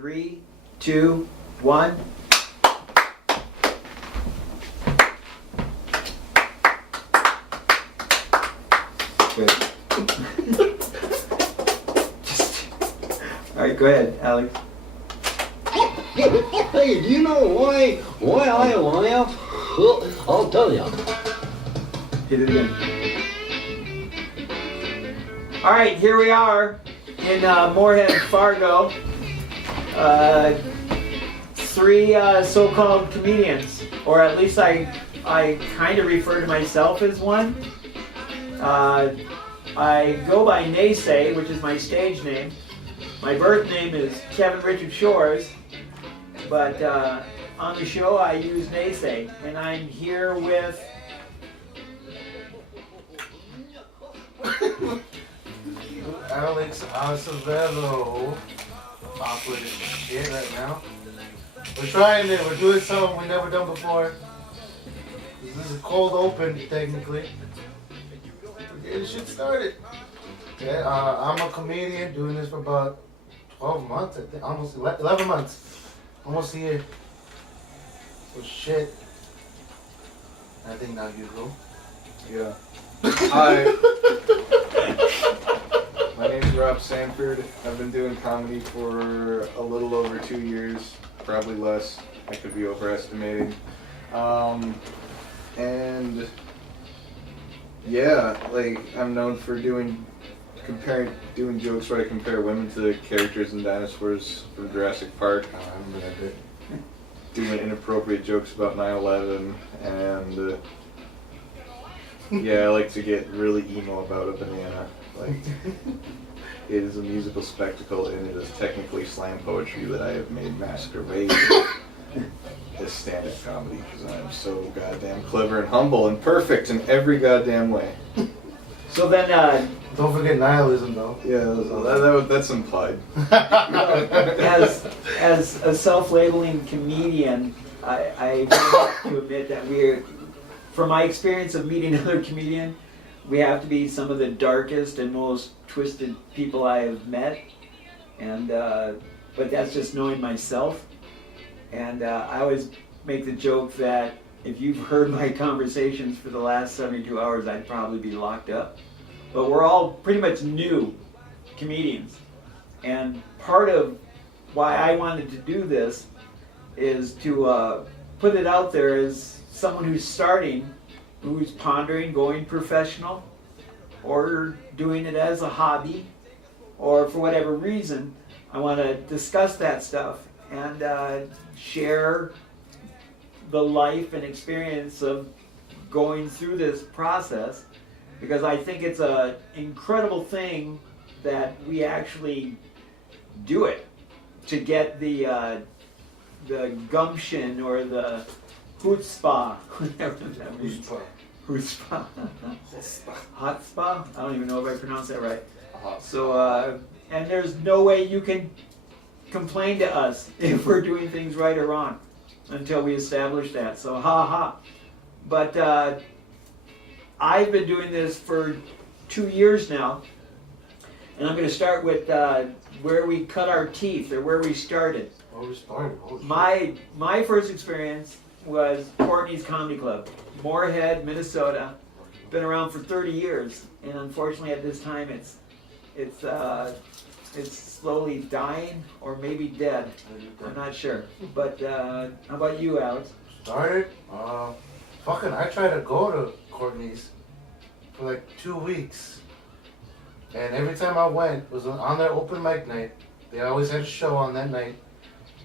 3, 2, 1. Good. All right, go ahead, Alex. Hey, do you know why I laugh? I'll tell you. Hit it again. All right, here we are in Moorhead, Fargo. 3 so-called comedians, or at least I kind of refer to myself as one. I go by NeSe, which is my stage name. My birth name is Kevin Richard Shores, but on the show I use NeSe, and I'm here with Alex Acevedo. Awkward as shit right now. We're trying it. We're doing something we've never done before. This is a cold open, technically. We're getting shit started. Yeah, I'm a comedian doing this for about 12 months, I think. Almost 11 months. Almost a year. So shit. I think now you go. Yeah. Hi. My name's Rob Sanford. I've been doing comedy for a little over 2 years, probably less. I could be overestimating. And yeah, like I'm known for doing jokes where I compare women to characters in dinosaurs from Jurassic Park. I remember that bit. Doing inappropriate jokes about 9/11, and yeah, I like to get really emo about a banana. Like, it is a musical spectacle, and it is technically slam poetry that I have made masquerade as stand-up comedy, because I'm so goddamn clever and humble and perfect in every goddamn way. so then Don't forget nihilism, though. Yeah, that's implied. as a self-labeling comedian, I have to admit that from my experience of meeting other comedians, we have to be some of the darkest and most twisted people I have met, and but that's just knowing myself. And I always make the joke that if you've heard my conversations for the last 72 hours, I'd probably be locked up. But we're all pretty much new comedians, and part of why I wanted to do this is to put it out there as someone who's starting, who's pondering going professional, or doing it as a hobby, or for whatever reason. I want to discuss that stuff and share the life and experience of going through this process, because I think it's an incredible thing that we actually do it, to get the gumption or the chutzpah, whatever that means. Chutzpah. Hot spa? I don't even know if I pronounced that right. So, and there's no way you can complain to us if we're doing things right or wrong until we establish that. So, ha ha. But I've been doing this for 2 years now, and I'm going to start with where we cut our teeth, or where we started. Where we started? My first experience was Courtney's Comedy Club, Moorhead, Minnesota. Been around for 30 years, and unfortunately at this time it's slowly dying, or maybe dead. I'm not sure. But how about you, Alex? Started? I tried to go to Courtney's for like 2 weeks. And every time I went, it was on their open mic night. They always had a show on that night.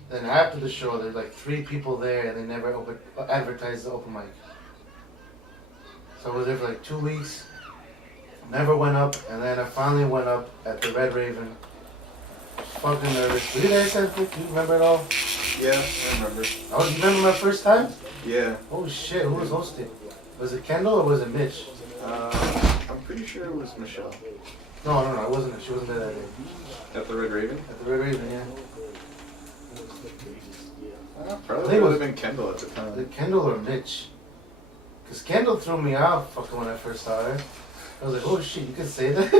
Then after the show, there's like 3 people there, and they never advertised the open mic. So I was there for like 2 weeks. Never went up, and then I finally went up at the Red Raven. Fucking nervous. Were you there, Sanford? Do you remember it all? Yeah, I remember. Oh, you remember my first time? Yeah. Oh shit, who was hosting? Was it Kendall or was it Mitch? I'm pretty sure it was Michelle. No, it wasn't. She wasn't there that day. At the Red Raven? At the Red Raven, yeah. Probably would have been Kendall at the time. Either Kendall or Mitch. Because Kendall threw me out fucking when I first saw her. I was like, oh shit, you can say that?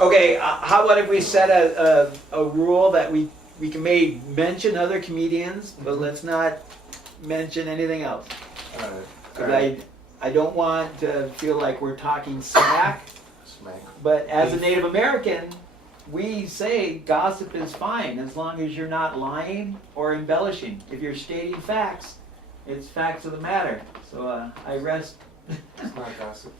Okay, how about if we set a rule that we can may mention other comedians, but let's not mention anything else. Alright. Because I don't want to feel like we're talking smack. Smack. But as a Native American, we say gossip is fine as long as you're not lying or embellishing. If you're stating facts, it's facts of the matter. So I rest. It's not gossip.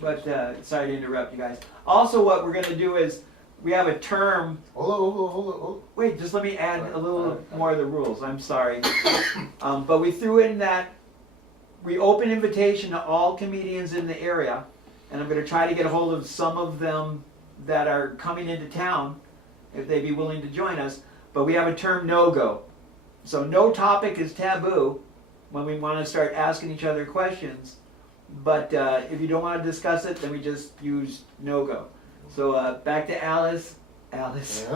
But sorry to interrupt you guys. Also, what we're going to do is we have a term. Hold on. Wait, just let me add a little more of the rules. I'm sorry. But we threw in that we open invitation to all comedians in the area. And I'm going to try to get a hold of some of them that are coming into town, if they'd be willing to join us. But we have a term no-go. So no topic is taboo when we want to start asking each other questions. But if you don't want to discuss it, then we just use no-go. So back to Alice. Alice.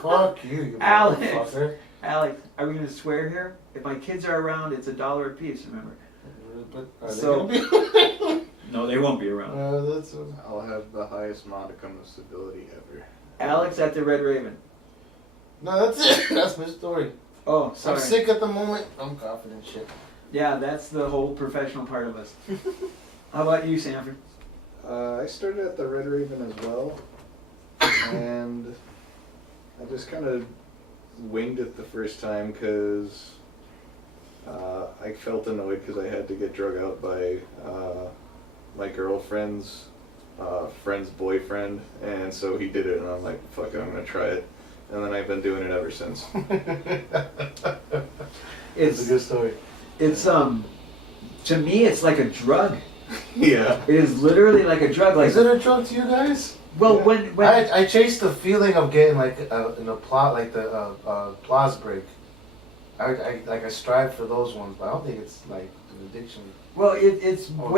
Fuck you Alex. motherfucker. Alex, are we going to swear here? If my kids are around, it's $1 a piece, remember? But are they So- gonna be? No, they won't be around. That's I'll have the highest modicum of civility ever. Alex at the Red Raven. No, that's it. That's my story. Oh, sorry. I'm sick at the moment. I'm coughing and shit. Yeah, that's the whole professional part of us. How about you, Sanford? I started at the Red Raven as well, and I just kind of winged it the first time because I felt annoyed because I had to get drug out by my girlfriend's friend's boyfriend, and so he did it, and I'm like, fuck it, I'm gonna try it, and then I've been doing it ever since. It's a good story. It's to me it's like a drug. Yeah. It is literally like a drug. Like, Is it a drug to you guys? well, Yeah. when I chased the feeling of getting like in a plot like the applause break. I strive for those ones, but I don't think it's like an addiction well it's Or-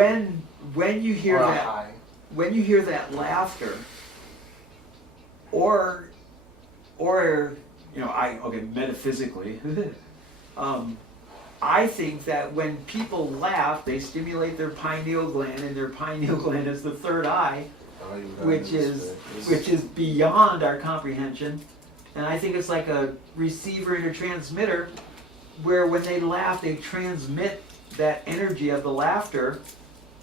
when you hear or a that high. when you hear that laughter, or you know, metaphysically, I think that when people laugh, they stimulate their pineal gland, and their pineal gland is the third eye, Oh, you got which this, is beyond our comprehension. And I think it's like a receiver and a transmitter, where when they laugh, they transmit that energy of the laughter,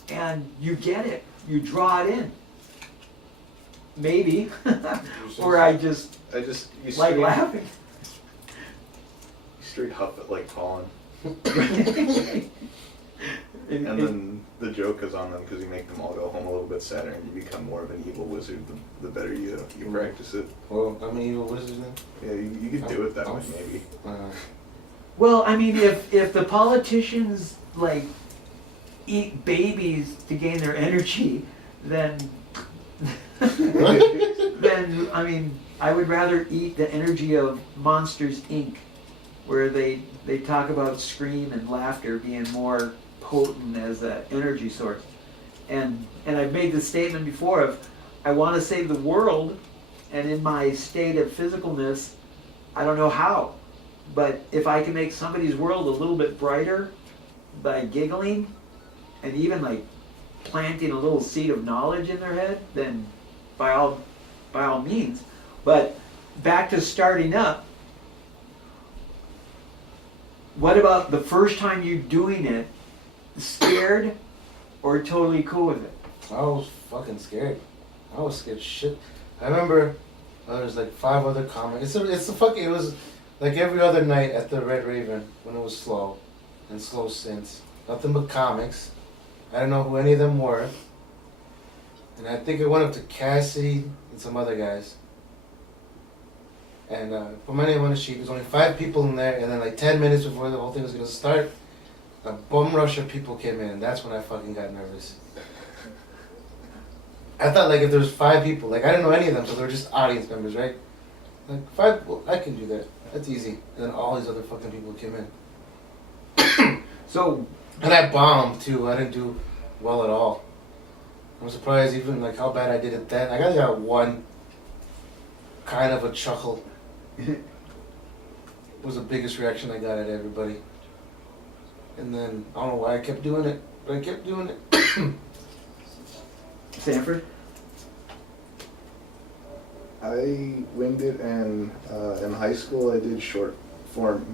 and you get it, you draw it in. Maybe, or I just You like straight, laughing. you straight huff it like pollen. And And then the joke is on them because you make them all go home a little bit sadder, and you become more of an evil wizard the better you practice it. Well, I'm an evil wizard then. Yeah, you could do it that way maybe. well, I mean, if the politicians like eat babies to gain their energy, then then I mean, I would rather eat the energy of Monsters Inc., where they talk about scream and laughter being more potent as an energy source. And I've made this statement before of, I want to save the world, and in my state of physicalness, I don't know how. But if I can make somebody's world a little bit brighter by giggling, and even like planting a little seed of knowledge in their head, then by all means. But back to starting up, what about the first time you doing it, scared or totally cool with it? I was fucking scared. I was scared shit. I remember there was like 5 other comics. It was like every other night at the Red Raven when it was slow, and slow since. Nothing but comics. I don't know who any of them were. And I think it went up to Cassidy and some other guys. And put my name on the sheet. There's only 5 people in there, and then like 10 minutes before the whole thing was gonna start, a bum rush of people came in, and that's when I fucking got nervous. I thought like if there was 5 people, like I didn't know any of them, so they were just audience members, right? Like 5, well, I can do that. That's easy. And then all these other fucking people came in. So, And I bombed too. I didn't do well at all. I'm surprised even like how bad I did it then. I got one kind of a chuckle. Was the biggest reaction I got at everybody. And then I don't know why I kept doing it, but I kept doing it. Sanford? I winged it, and in high school I did short form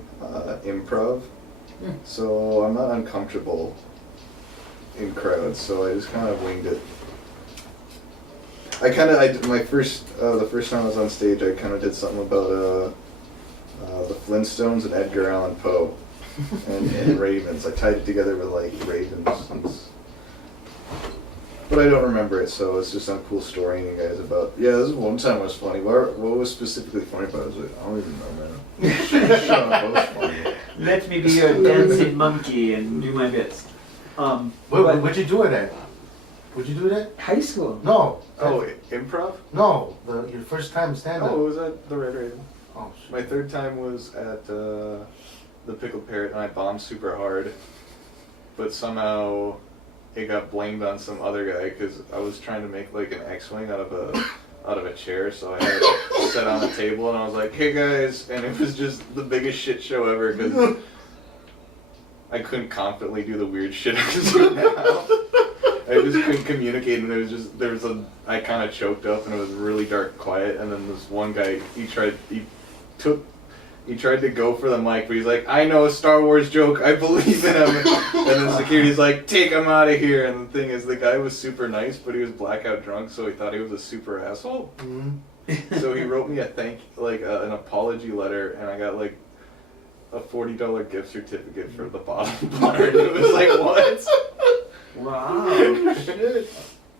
improv, so I'm not uncomfortable in crowds, so I just kind of winged it. The first time I was on stage, I kind of did something about the Flintstones and Edgar Allan Poe and ravens. I tied it together with like ravens. But I don't remember it, so it's just some cool story you guys about. Yeah, this one time was funny. What was specifically funny about it? I don't even know, man. Shut up, it was funny. Let me be your dancing monkey and do my bits. Where'd you do it at? Would you do that? High school. No. Oh, improv? No, your first time stand-up. Oh, it was at the Red Raven. Oh, shit. My third time was at the Pickled Parrot, and I bombed super hard. But somehow it got blamed on some other guy because I was trying to make like an X-wing out of a chair, so I had it set on a table, and I was like, "Hey guys," and it was just the biggest shit show ever because I couldn't confidently do the weird shit I can do now. I just couldn't communicate, and I kind of choked up, and it was really dark and quiet. And then this one guy, he tried to go for the mic, but he's like, "I know a Star Wars joke, I believe in him." And then security's like, "Take him out of here." And the thing is, the guy was super nice, but he was blackout drunk, so he thought he was a super asshole. Mm-hmm. So he wrote me an apology letter, and I got like a $40 gift certificate for the bottom bar. And it was like, what? Wow. Shit.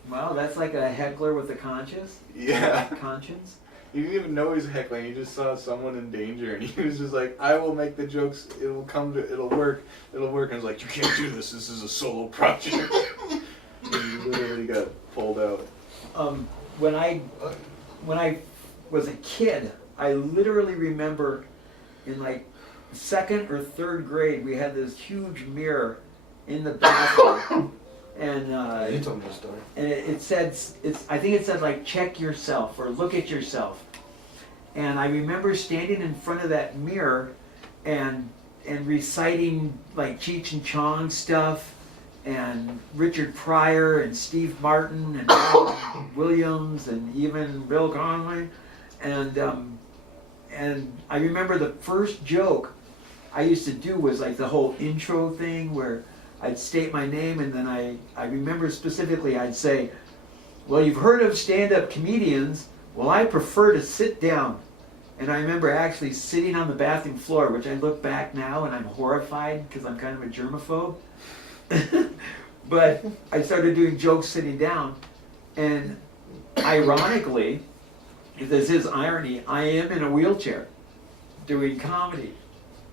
Wow, that's like a heckler with a conscience. Yeah. Conscience. He didn't even know he was heckling. He just saw someone in danger, and he was just like, "I will make the jokes. It'll work. And I was like, "You can't do this. This is a solo project." And he literally got pulled out. When I was a kid, I literally remember in like second or third grade, we had this huge mirror in the bathroom. And You told me the story. and it said, I think it said like, "Check yourself" or "Look at yourself." And I remember standing in front of that mirror and reciting like Cheech and Chong stuff and Richard Pryor and Steve Martin and Robin Williams and even Bill Conway. And I remember the first joke I used to do was like the whole intro thing where I'd state my name, and then I remember specifically I'd say, "Well, you've heard of stand-up comedians. Well, I prefer to sit down." And I remember actually sitting on the bathroom floor, which I look back now and I'm horrified because I'm kind of a germaphobe. But I started doing jokes sitting down, and ironically, if this is irony, I am in a wheelchair doing comedy.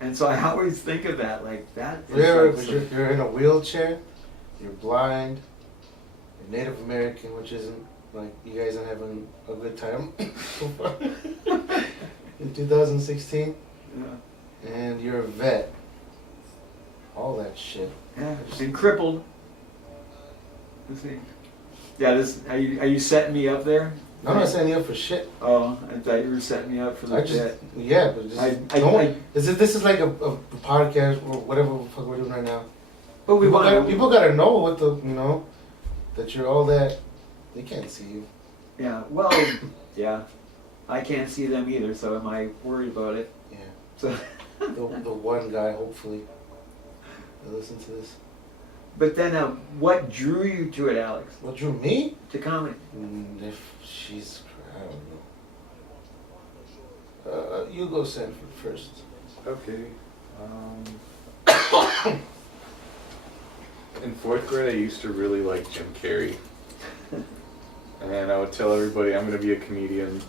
And so I always think of that, like that. You're in a wheelchair, you're blind, you're Native American, which isn't like you guys are having a good time so far in 2016, Yeah. and you're a vet. All that shit. Yeah, and crippled. Let's see. Yeah, this. Are you setting me up there? No, I'm not setting you up for shit. Oh, I thought you were setting me up for the bit. Yeah, but just this is like a podcast or whatever the fuck we're doing right now. But people gotta know what that you're all that. They can't see you. Yeah. Well. Yeah. I can't see them either. So am I worried about it? Yeah. So. the one guy, hopefully, that listen to this. But then, what drew you to it, Alex? What drew me? To comedy. If she's, I don't know. You go, Sanford, first. Okay. In fourth grade, I used to really like Jim Carrey. And I would tell everybody I'm going to be a comedian.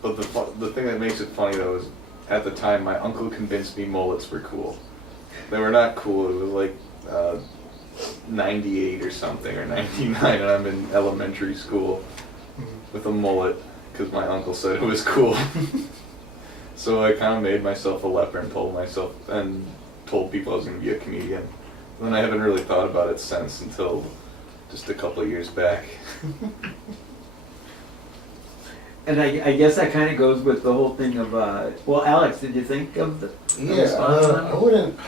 But the thing that makes it funny, though, is at the time, my uncle convinced me mullets were cool. They were not cool. It was like 98 or something, or 99, and I'm in elementary school with a mullet because my uncle said it was cool. So I kind of made myself a leper and told people I was going to be a comedian. And then I haven't really thought about it since until just a couple of years back. And I guess that kind of goes with the whole thing of, well, Alex, did you think of the response? I wouldn't,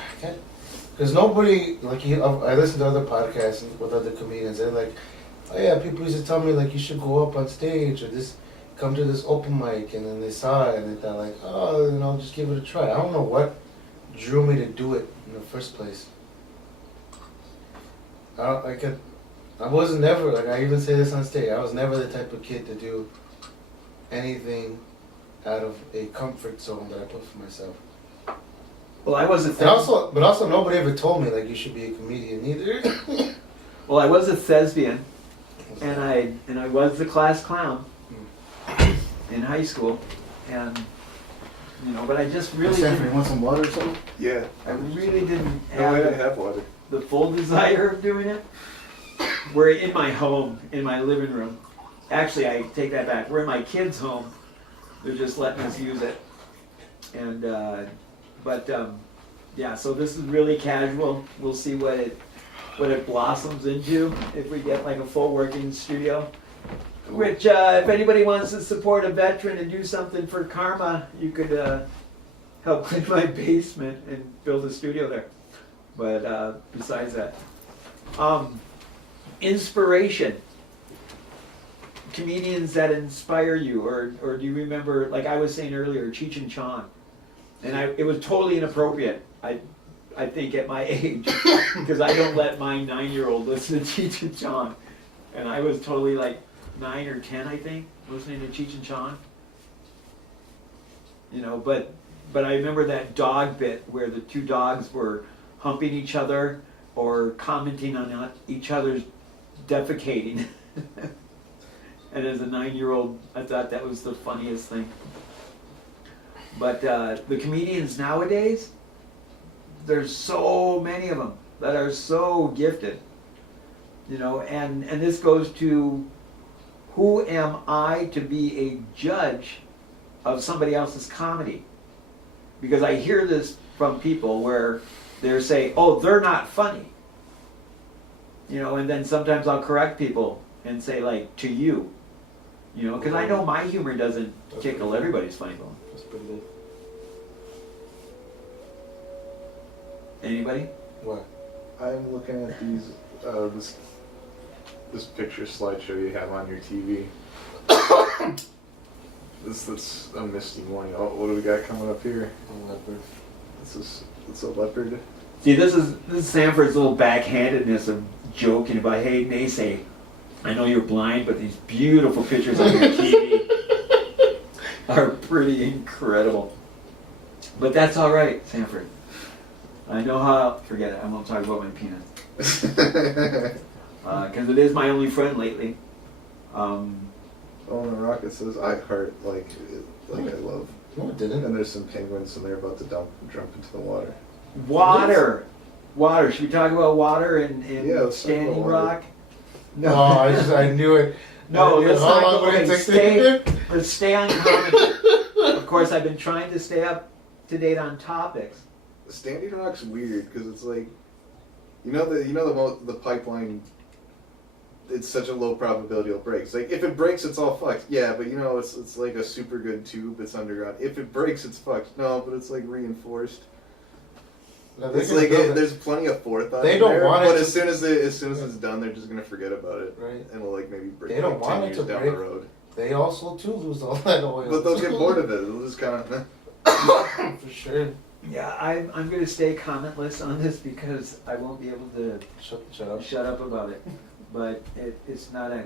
because nobody, like, I listen to other podcasts with other comedians, they're like, oh yeah, people used to tell me like you should go up on stage or this, come to this open mic, and then they saw it and they thought like, oh, you know, just give it a try. I don't know what drew me to do it in the first place. I wasn't never, like I even say this on stage, I was never the type of kid to do anything out of a comfort zone that I put for myself. Well, I was a And also, but also nobody ever told me like you should be a comedian either. well, I was a thespian, and I was the class clown in high school, and you know, but I just really Stephanie, want some water or something? Yeah. I really didn't No, I have didn't have water. the full desire of doing it. We're in my home, in my living room. Actually, I take that back. We're in my kids' home. They're just letting us use it. And, yeah, so this is really casual. We'll see what it blossoms into if we get like a full working studio. Which, if anybody wants to support a veteran and do something for karma, you could help clean my basement and build a studio there. But besides that, inspiration. Comedians that inspire you, or do you remember, like I was saying earlier, Cheech and Chong, and it was totally inappropriate. I think at my age, because I don't let my 9-year-old listen to Cheech and Chong, and I was totally like 9 or 10, I think, listening to Cheech and Chong. You know, but I remember that dog bit where the two dogs were humping each other or commenting on each other's defecating. And as a 9-year-old, I thought that was the funniest thing. But the comedians nowadays, there's so many of them that are so gifted. You know, and this goes to, who am I to be a judge of somebody else's comedy? Because I hear this from people where they're saying, oh, they're not funny. You know, and then sometimes I'll correct people and say, like, to you. You know, because I know my humor doesn't tickle everybody's funny bone. That's pretty good. Anybody? What? I'm looking at these, this picture slideshow you have on your TV. That's a misty morning. Oh, what do we got coming up here? A leopard. It's a leopard. See, this is Sanford's little backhandedness of joking about, hey, NeSe, I know you're blind, but these beautiful pictures on your TV are pretty incredible. But that's all right, Sanford. I know how. Forget it. I won't talk about my penis. Because it is my only friend lately. On the rocket says I heart like I love. No, it didn't. And there's some penguins and they're about to jump into the water. Water. Should we talk about water and Yeah, let's talk Standing about water. Rock? No, I knew it. No, let's How not long go. would it Okay, take let's stay on comedy. Of course, I've been trying to stay up to date on topics. Standing Rock's weird because it's like, the pipeline. It's such a low probability it'll break. It's like if it breaks, it's all fucked. Yeah, but it's like a super good tube. It's underground. If it breaks, it's fucked. No, but it's like reinforced. No, It's like there's plenty of forethought. They don't want it but to- as soon as it's done, they're just gonna forget about it. Right. And it'll like maybe break. They don't like, want 10 it years to down break. the road. They also too lose all that oil. But they'll get bored of it. They'll just kind of. For sure. Yeah, I'm going to stay commentless on this because I won't be able to Shut up. about it. But it's not a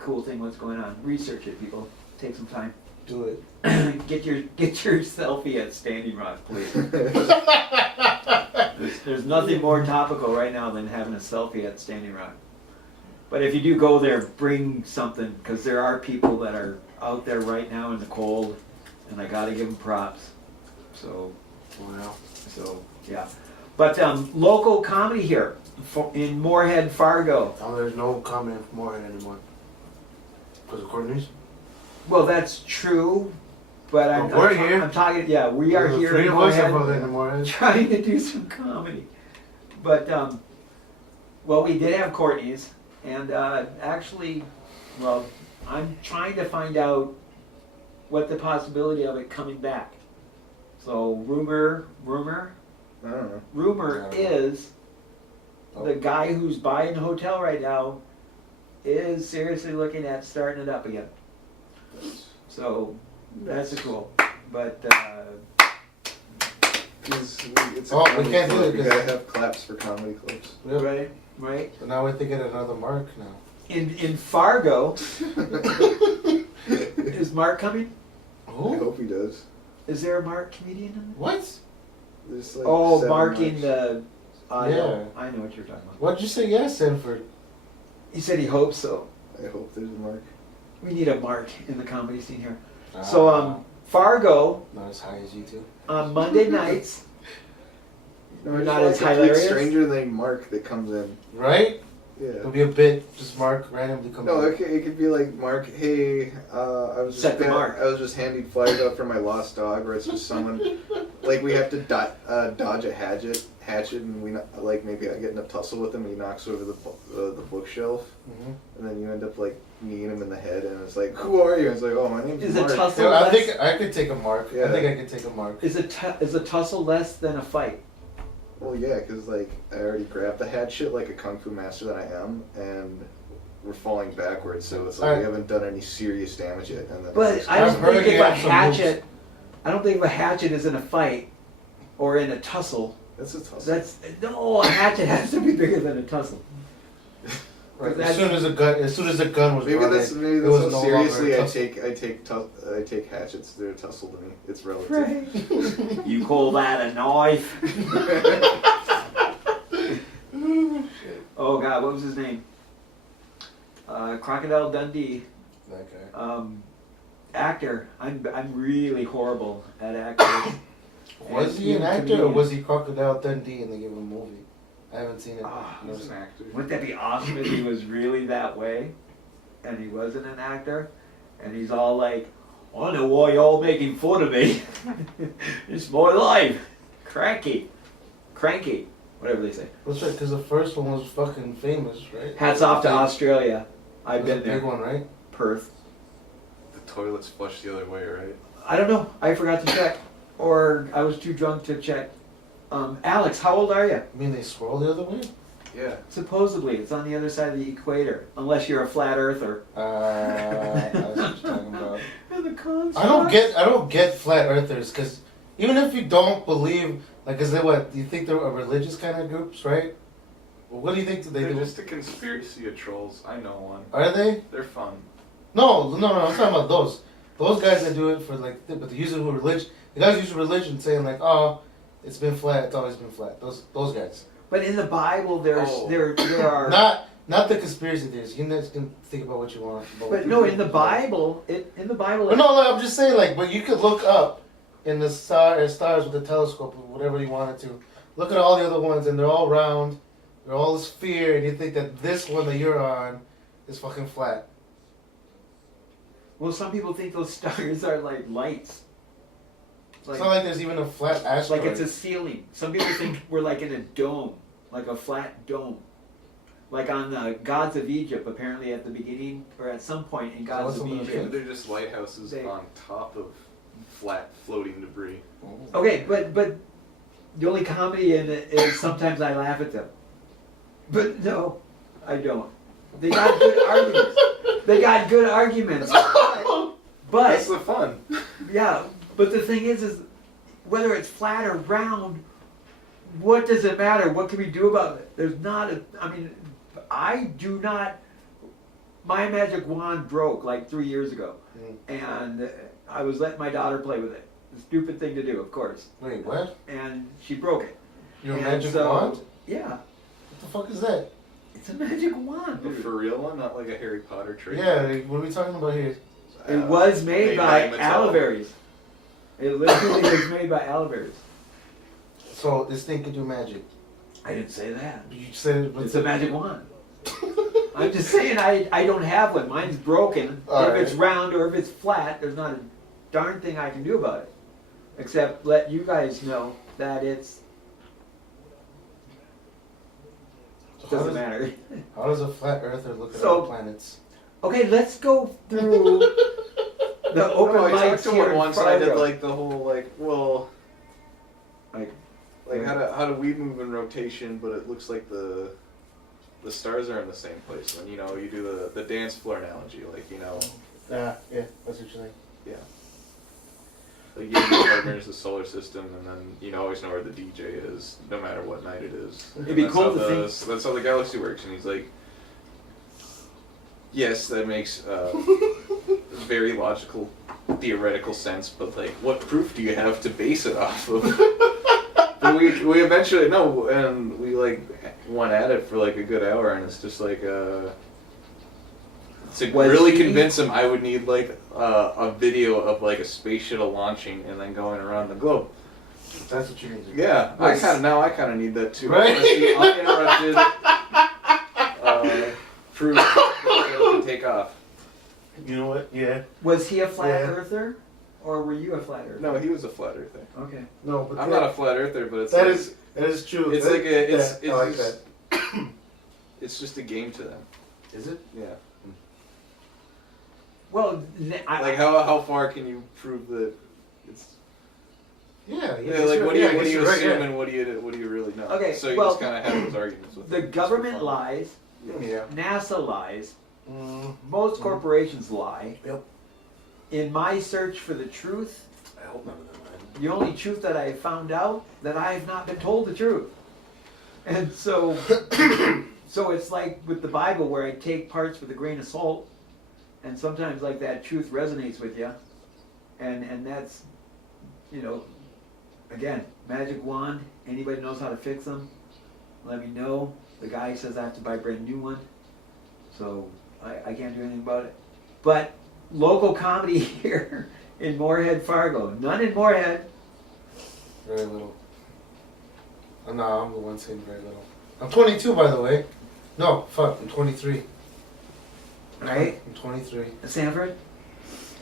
cool thing what's going on. Research it, people. Take some time. Do it. Get your selfie at Standing Rock, please. There's nothing more topical right now than having a selfie at Standing Rock. But if you do go there, bring something, because there are people that are out there right now in the cold, and I gotta give them props. So, Wow. yeah. But local comedy here in Moorhead, Fargo. Now there's no comment from Moorhead anymore. Because of Courtney's? Well, that's true, but I'm here. I'm talking. Yeah, we are here Three in of us Moorhead, have in Moorhead. trying to do some comedy. But well, we did have Courtney's, and actually, well, I'm trying to find out what the possibility of it coming back. So rumor I don't know. is the guy who's buying the hotel right now is seriously looking at starting it up again. So that's a cool. But It's a Oh, we comedy can't do club. it You 'cause- gotta have claps for comedy clubs. right. So now we're thinking another Mark now. In Fargo, is Mark coming? I Who? hope he does. Is there a Mark comedian in it? What? There's like Oh, 7 marking marks. the. I Yeah. know. I know what you're talking about. What'd you say yes, Sanford? He said he hopes so. I hope there's a mark. We need a Mark in the comedy scene here. So Fargo Not as high as you two. on Monday nights. No, You're it's not like as a complete hilarious? stranger named Mark that comes in. Right? Yeah. It'll be a bit, just Mark randomly comes No, in. it could be like Mark. Hey, I was Set the mark. I was just handing flyers out for my lost dog, or it's just someone like we have to dodge a hatchet, and we like maybe I get in a tussle with him. He knocks over the bookshelf, Mhm. and then you end up like kneeing him in the head, and it's like, who are you? And it's like, oh, my name's Is a Mark. tussle Yeah, I less? think I could take a Mark. Yeah. I think I could take a Mark. Is a tussle less than a fight? Well, yeah, because like I already grabbed the hatchet like a kung fu master that I am, and we're falling backwards, so it's like we haven't done any serious damage yet. And then But I I've don't heard think you if a have some hatchet. I don't think if a hatchet is in a fight or in a tussle. that's a tussle. That's no. A hatchet has to be bigger than a tussle. Right. That's- As soon as the gun was Maybe brought that's in, maybe it that's was how no seriously longer a tussle. I take hatchets. They're a tussle to me. It's relative. Right. You call that a knife? Oh God, what was his name? Crocodile Dundee. That guy. Actor. I'm really horrible at actors. Was he an And actor or comedian. was he Crocodile Dundee and they gave him a movie? I haven't seen it. Ah, No. He's an actor. Wouldn't that be awesome if he was really that way, and he wasn't an actor, and he's all like, "I know why y'all making fun of me. It's my life. Cranky, whatever they say." That's right, because the first one was fucking famous, right? Hats off to Australia. I've That's been a big there. one, right? Perth. The toilets flush the other way, right? I don't know. I forgot to check, or I was too drunk to check. Alex, how old are you? I mean, they swirl the other way? Yeah. Supposedly, it's on the other side of the equator, unless you're a flat earther. I know what you're talking about. And the construct. I don't get flat earthers, because even if you don't believe, like, is it what, do you think they're a religious kind of groups, right? Well, what do you think they They're do? just a conspiracy of trolls. I know one. Are they? They're fun. No, I'm talking about those. Those guys that do it for, like, but they use it with religion. The guys use religion saying, like, oh, it's been flat, it's always been flat. Those guys. But in the Bible, there are. Not the conspiracy theories. You guys can think about what you want. But no, in the Bible, But no, I'm just saying, like, but you could look up in the stars with a telescope or whatever you wanted to. Look at all the other ones, and they're all round. They're all a sphere, and you think that this one that you're on is fucking flat. Well, some people think those stars are like lights. It's not like there's even a flat asteroid. Like it's a ceiling. Some people think we're like in a dome, like a flat dome. Like on the Gods of Egypt, apparently at the beginning, or at some point in Gods of something Yeah, Egypt. they're just lighthouses They- on top of flat floating debris. Okay, but the only comedy in it is sometimes I laugh at them. But no, I don't. They got good arguments. They got good arguments. But That's the fun. yeah, but the thing is whether it's flat or round, what does it matter? What can we do about it? There's not a. I mean, I do not. My magic wand broke like 3 years ago, and I was letting my daughter play with it. The stupid thing to do, of course. Wait, what? And she broke it. Your And magic so- wand? Yeah, What the fuck is that? it's a magic wand. The Dude. for real one, not like a Harry Potter trick. Yeah, like, what are we talking about here? It was made by Mattel. aloe berries. It literally was made by aloe berries. So this thing can do magic. I didn't say that. You said it was It's a magic wand. I'm just saying I don't have one. Mine's broken. All If it's right. round or if it's flat, there's not a darn thing I can do about it. Except let you guys know that it doesn't matter. How does a flat earther look at So- other planets? Okay, let's go through the open No, I talked mics to here one in once and I did Fargo. like the whole like, well, Like, like how do we move in rotation, but it looks like the the stars are in the same place. When, you know, you do the dance floor analogy, like, you know, Yeah, that's what you're saying. yeah. Like, you and your partner is the solar system, and then you always know where the DJ is, no matter what night it is. It'd be That's cool how to the, think. That's how the galaxy works, and he's like, yes, that makes very logical, theoretical sense, but like, what proof do you have to base it off of? But we eventually, no, and we like went at it for like a good hour, and it's just like, to Was really he- convince him, I would need like a video of like a space shuttle launching and then going around the globe. That's what you mean. Yeah, Was- I kind of need that too. Right? I wanna see uninterrupted proof that it can take off. You know what? Yeah. Was he a flat Yeah. earther, or were you a flat earther? No, he was a flat earther. Okay. No, but I'm not a flat earther, but it's that like, is true. it's That- like a it's yeah, I like just, that. it's just a game to them. Is it? Yeah. Well, Like how far can you prove that it's Yeah. yeah, like what do you right, assume yeah. and what do you really know? Okay, So you well, just kind of have those arguments with the them. government lies, Yeah. NASA lies, Mm, most corporations lie. Yep. In my search for the truth, I hope none of them mind. the only truth that I found out that I have not been told the truth. And so so it's like with the Bible where I take parts with a grain of salt, and sometimes like that truth resonates with you. And that's, you know, again, magic wand, anybody knows how to fix them, let me know. The guy says I have to buy a brand new one, so I can't do anything about it. But local comedy here in Moorhead, Fargo, none in Moorhead. Very little. No, I'm the one saying very little. I'm 22, by the way. No, fuck, I'm 23. Right? I'm 23. Sanford,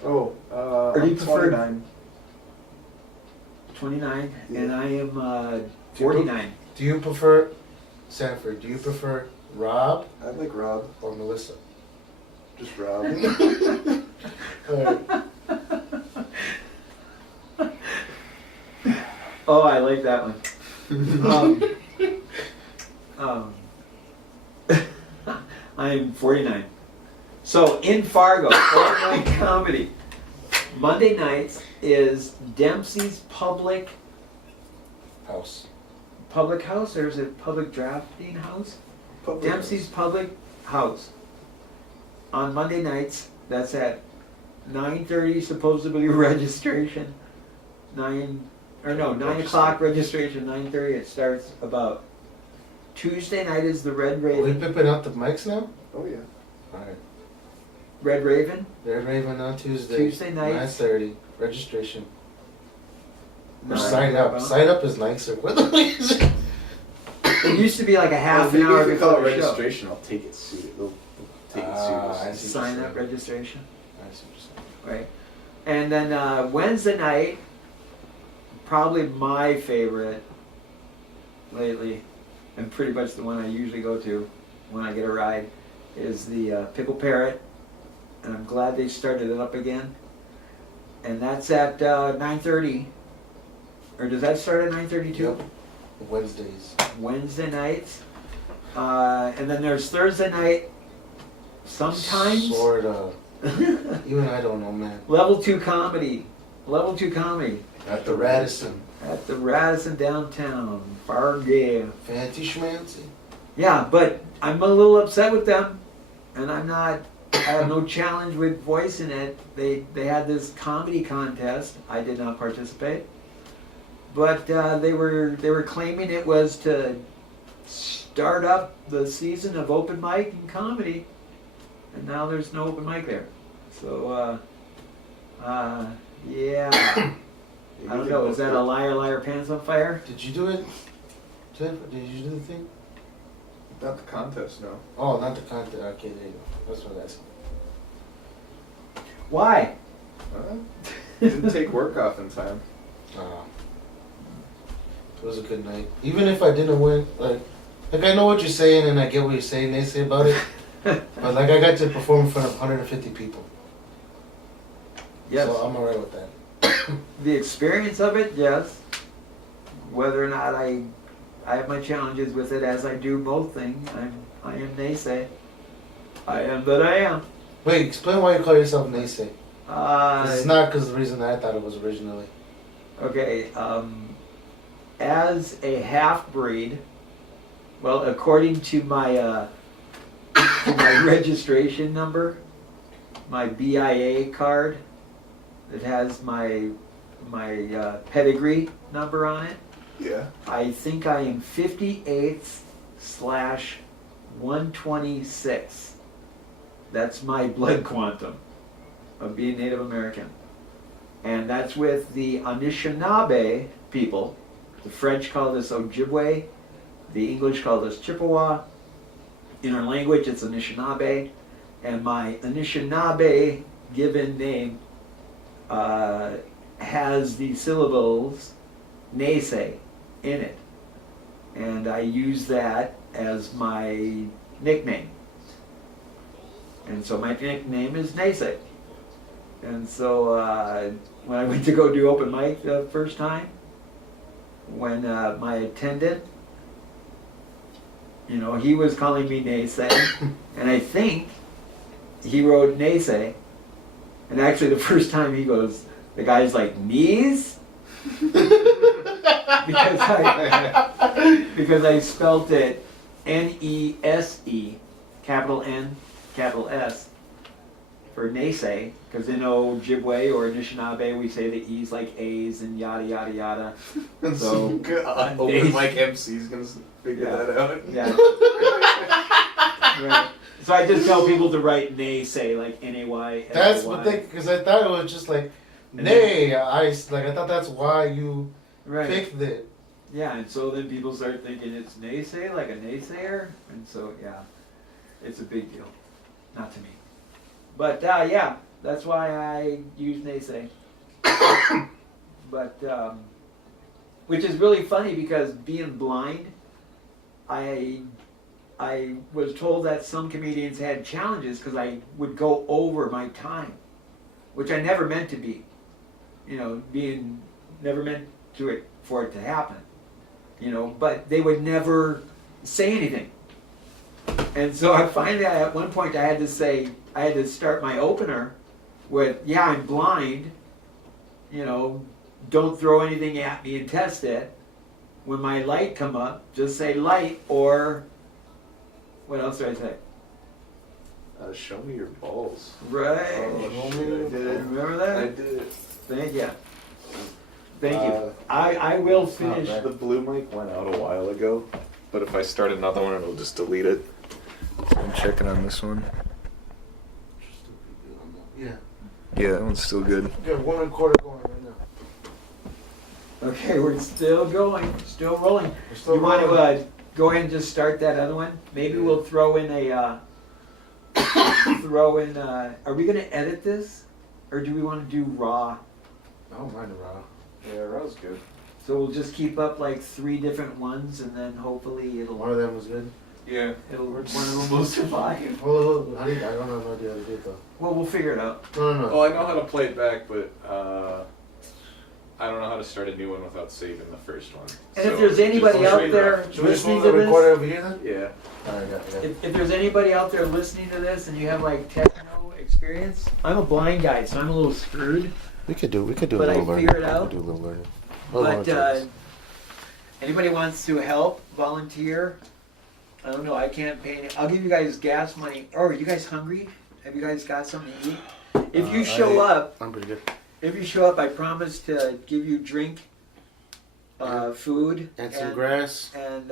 Oh, Or do you I'm prefer- 29. 29, and Yeah. I am 49. Do you prefer, Sanford, do you prefer Rob I like Rob. or Melissa? Just Rob. Alright. Oh, I like that one. I am 49. So in Fargo, Open Mic Comedy, Monday nights is Dempsey's Public House. House, or is it Public Drafting House? Dempsey's Public House. On Monday nights, that's at 9:30 supposedly registration. 9 o'clock registration, 9:30 it starts about. Tuesday night is the Red Are we Raven. pipping up the mics now? Oh yeah. Alright. Red Raven, Red Raven on Tuesday. Tuesday night. 9:30. Registration. Or 9 sign up. Sign up is nicer. What the fuck is it? It used to be like a half Well, an hour if you call before it the show. registration, I'll take it suited. They'll take it I serious. see. Sign up registration, I see what you're saying. right? And then Wednesday night, probably my favorite lately, and pretty much the one I usually go to when I get a ride, is the Pickle Parrot. And I'm glad they started it up again. And that's at 9:30. Or does that start at 9:30 too? Yep. Wednesdays. Wednesday nights. And then there's Thursday night, sometimes. Sorta. Even I don't know, man. Level 2 comedy. Level 2 comedy. At the Radisson. At the Radisson downtown. Fargo. Fancy schmancy. Yeah, but I'm a little upset with them. And I have no challenge with voicing it. They had this comedy contest. I did not participate. But they were claiming it was to start up the season of open mic and comedy, and now there's no open mic there. So yeah, I don't know. Is that a liar pants on fire? Did you do it? Jennifer, did you do the thing? Not the contest, no. Oh, not the content. Okay, there you go. That's what I asked. Why? Didn't take work off in time. It was a good night. Even if I didn't win, like I know what you're saying and I get what you're saying, NeSe, about it. But like I got to perform in front of 150 people. Yes. So I'm alright with that. The experience of it, yes. Whether or not I have my challenges with it, as I do both things, I am NeSe. I am that I am. Wait, explain why you call yourself NeSe. It's Uh, not because of the reason that I thought it was originally. okay, as a half-breed, well, according to my registration number, my BIA card that has my pedigree number on it, Yeah. I think I am 58/126. That's my blood quantum of being Native American. And that's with the Anishinaabe people. The French call this Ojibwe. The English call this Chippewa. In our language, it's Anishinaabe. And my Anishinaabe given name has the syllables NeSe in it. And I use that as my nickname. And so my nickname is NeSe. And so when I went to go do open mic the first time, when my attendant, you know, he was calling me NeSe, and I think he wrote NeSe, and actually the first time he goes, the guy's like, knees? because I spelt it NESE, capital N, capital S, for NeSe, because in Ojibwe or Anishinaabe we say the E's like A's and yada yada yada. So God, open mic MC's gonna figure that out. Yeah. Right. So I just tell people to write NeSe, like NAY. That's what they, because I thought it was just like, nay, I thought that's why you picked it. Yeah, and so then people start thinking it's NeSe, like a naysayer, and so yeah, it's a big deal. Not to me. But yeah, that's why I use NeSe. But, which is really funny because being blind, I was told that some comedians had challenges because I would go over my time, which I never meant to be. You know, never meant for it to happen. You know, but they would never say anything. And so at one point I had to start my opener with, yeah, I'm blind, you know, don't throw anything at me and test it. When my light come up, just say light, or what else do I say? Show me your balls. Right. Oh, shit, I did it. Remember that? I did it. Thank you. Thank you. I will finish. The blue mic went out a while ago, but if I start another one, it'll just delete it. So I'm checking on this one. Yeah. Yeah, that one's still good. We got one recorder going right now. Okay, we're still going, still rolling. We're still You want rolling. to go ahead and just start that other one? Maybe we'll throw in are we going to edit this? Or do we want to do raw? I don't mind the raw. Yeah, raw's good. So we'll just keep up like 3 different ones, and then hopefully One of them was good. Yeah. one of them will survive. Well, I don't have no idea how to do it though. Well, we'll figure it out. No. Well, I know how to play it back, but I don't know how to start a new one without saving the first one. And if there's anybody just out straight there up. Should we just listening move to the recorder this, over here then? Yeah. Alright, got it. if there's anybody out there listening to this and you have like techno experience, I'm a blind guy, so I'm a little screwed. We could do But a I little learning. figured out. We could do a little learning. But anybody wants to help, volunteer, I don't know, I can't pay any. I'll give you guys gas money. Oh, are you guys hungry? Have you guys got something to eat? If you show up, I'm pretty good. I promise to give you drink, food, And some grass. and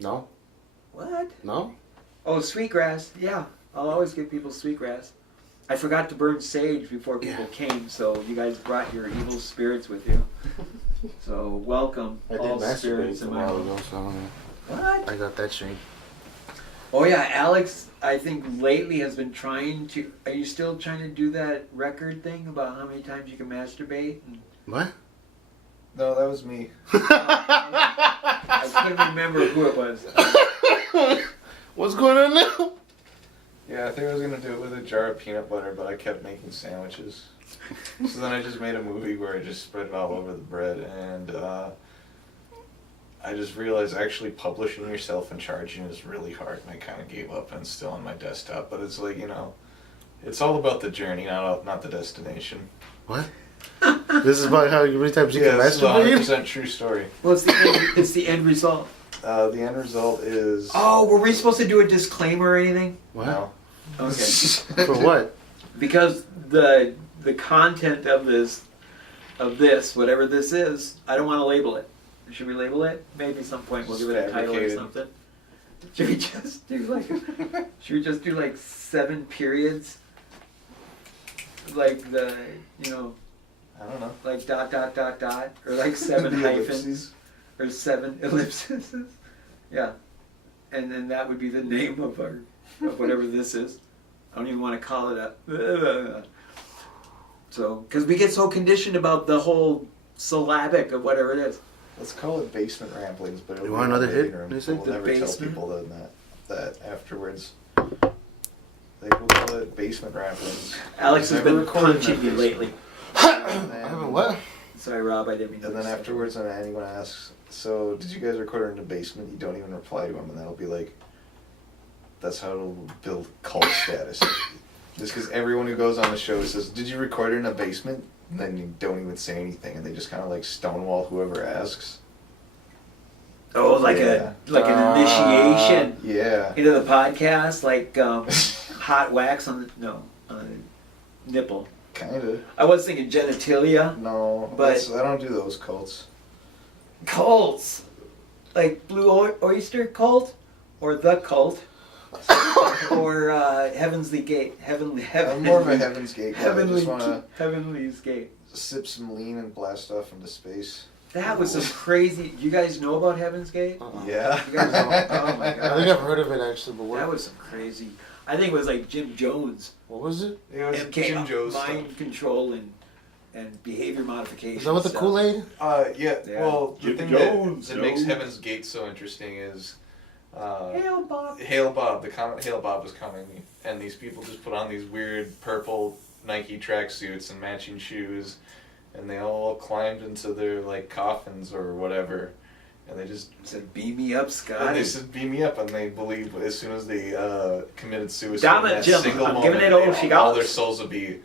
No? what? No? Oh, sweetgrass. Yeah, I'll always give people sweetgrass. I forgot to burn sage before people came, so you guys brought your evil spirits with you. So welcome I did all spirits masturbate a in my while home. ago, so I don't know. What? I got that string. Oh yeah, Alex, I think lately has been trying to. Are you still trying to do that record thing about how many times you can masturbate? And What? No, that was me. I couldn't remember who it was. What's going on now? Yeah, I think I was gonna do it with a jar of peanut butter, but I kept making sandwiches. So then I just made a movie where I just spread it all over the bread, and I just realized actually publishing yourself and charging is really hard, and I kind of gave up and it's still on my desktop. But it's like, you know, it's all about the journey, not the destination. What? This is about how many times you Yeah, can this is a masturbate? 100% true story. Well, it's the end result. The end result is... Oh, were we supposed to do a disclaimer or anything? What? No. Okay. For what? Because the content of this, whatever this is, I don't want to label it. Should we label it? Maybe at some point we'll give it a title or Fabricated. something. Should we just do like 7 periods? Like the, you know, I don't know. like ... or like 7 hyphens Ellipses. or 7 ellipses. Yeah. And then that would be the name of whatever this is. I don't even want to call it a. So, because we get so conditioned about the whole syllabic of whatever it is. Let's call it basement ramblings, but You want another hit, We'll NeSe? never tell basement? people that afterwards. Like, we'll call it basement ramblings. Alex has Never been recorded in punching me that lately. basement. I haven't what? Sorry, Rob, I didn't mean to. And then afterwards, when anyone asks, so did you guys record it in the basement? You don't even reply to them, and that'll be like, that's how it'll build cult status. Just because everyone who goes on the show says, did you record it in a basement? And then you don't even say anything, and they just kind of like stonewall whoever asks. Oh, like Yeah. an initiation Yeah. into the podcast, like hot wax on the nipple. Kinda. I was thinking genitalia. No, But- I don't do those cults. Cults, like Blue Oyster Cult, or the Cult, or Heaven's Gate. I'm more of a Heaven's Gate guy. I just want to Heavenly's Gate. sip some lean and blast off into space. That was some crazy. You guys know about Heaven's Gate? Yeah. You guys know? Oh my I think god, I've heard of it actually, but what? that was some crazy. I think it was like Jim Jones. What was it? Yeah, it's MK, Jim Joe's mind stuff. control and behavior modification. Is that what the stuff. Kool-Aid? Yeah. Yeah. Well, the Jim thing Jones, that makes Jones. Heaven's Gate so interesting is, Hail Bob. Hail Bob. The comet Hail Bob was coming, and these people just put on these weird purple Nike tracksuits and matching shoes, and they all climbed into their like coffins or whatever, and they just Said, "Beam me up, and Scott." they said beam me up, and they believe as soon as they committed suicide, Damn it, in that Jim, single I'm moment, giving it all she got. all their souls would be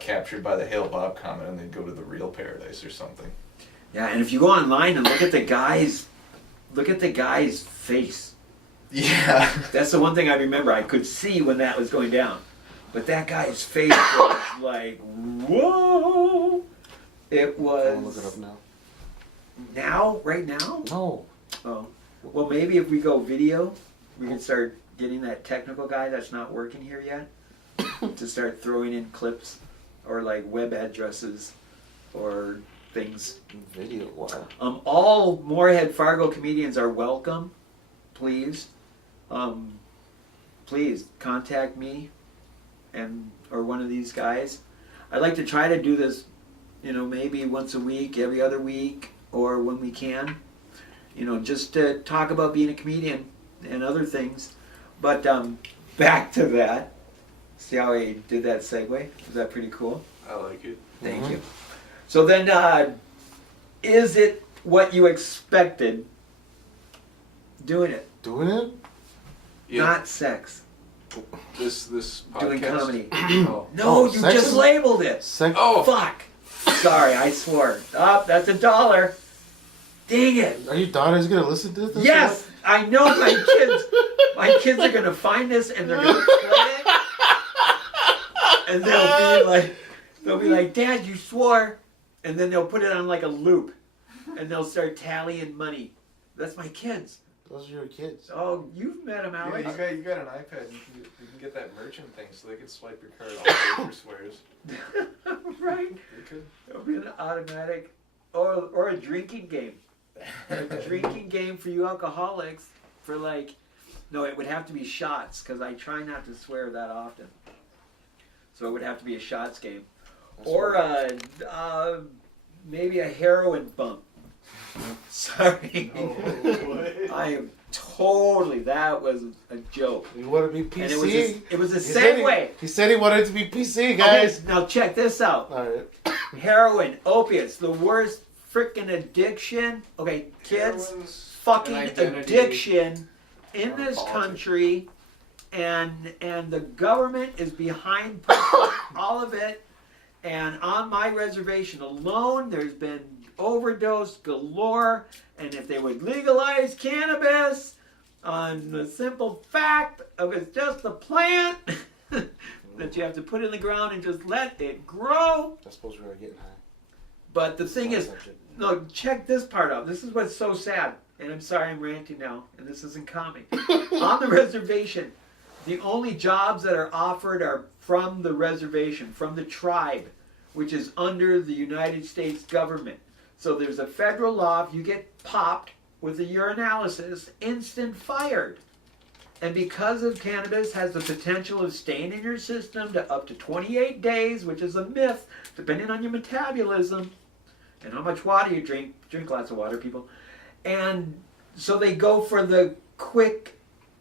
captured by the Hail Bob comet, and they'd go to the real paradise or something. Yeah, and if you go online and look at the guy's face. Yeah. That's the one thing I remember. I could see when that was going down, but that guy's face was like, whoa! It was. I'll look it up now. Now, right now? No. Oh, well, maybe if we go video, we can start getting that technical guy that's not working here yet to start throwing in clips or like web addresses or things. Video. Wow. All Moorhead Fargo comedians are welcome. Please, please contact me or one of these guys. I'd like to try to do this, maybe once a week, every other week, or when we can. Just to talk about being a comedian and other things. But back to that. See how I did that segue? Was that pretty cool? I like it. Thank you. So then, is it what you expected doing it? Doing it? Yeah. Not sex. This podcast. Doing comedy. Oh. No, Oh, you sex just is- labeled it. Oh. Fuck. Sorry, I swore. Oh, that's $1. Dang it. Are your daughters gonna listen to this? Yes, I know my kids. My kids are gonna find this and they're gonna play it, and they'll be like, "Dad, you swore," and then they'll put it on like a loop, and they'll start tallying money. That's my kids. Those are your kids. Oh, you've met them, Yeah, Alex. you got an iPad. You can get that merchant thing, so they can swipe your card all over swears. Right? They could. It'll be an automatic, or a drinking game. A drinking game for you alcoholics for no, it would have to be shots because I try not to swear that often. So it would have to be a shots game. Or maybe a heroin bump. Sorry. I am totally, that was a joke. You want to be PC? And it was a He said segue. He said he wanted to be PC, guys. Okay, now check this out. All right. Heroin, opiates, the worst freaking addiction. Okay, kids, Heroin's fucking an identity addiction in or this politics. country, and the government is behind pushing all of it. And on my reservation alone, there's been overdose galore. And if they would legalize cannabis on the simple fact of it's just a plant that you have to put in the ground and just let it grow. I suppose we were getting high. But the thing is, no, check this part out. This is what's so sad. And I'm sorry I'm ranting now, and this isn't comic. On the reservation, the only jobs that are offered are from the reservation, from the tribe, which is under the United States government. So there's a federal law. If you get popped with a urinalysis, instant fired. And because of cannabis has the potential of staying in your system to up to 28 days, which is a myth, depending on your metabolism and how much water you drink. Drink lots of water, people. And so they go for the quick,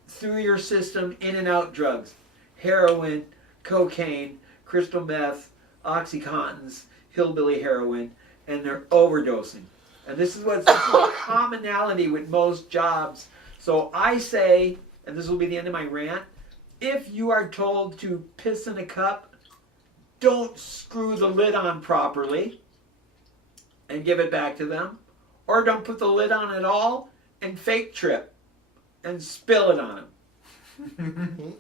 through your system, in and out drugs. Heroin, cocaine, crystal meth, Oxycontins, hillbilly heroin, and they're overdosing. And this is what's the commonality with most jobs. So I say, and this will be the end of my rant, if you are told to piss in a cup, don't screw the lid on properly and give it back to them. Or don't put the lid on at all and fake trip and spill it on them.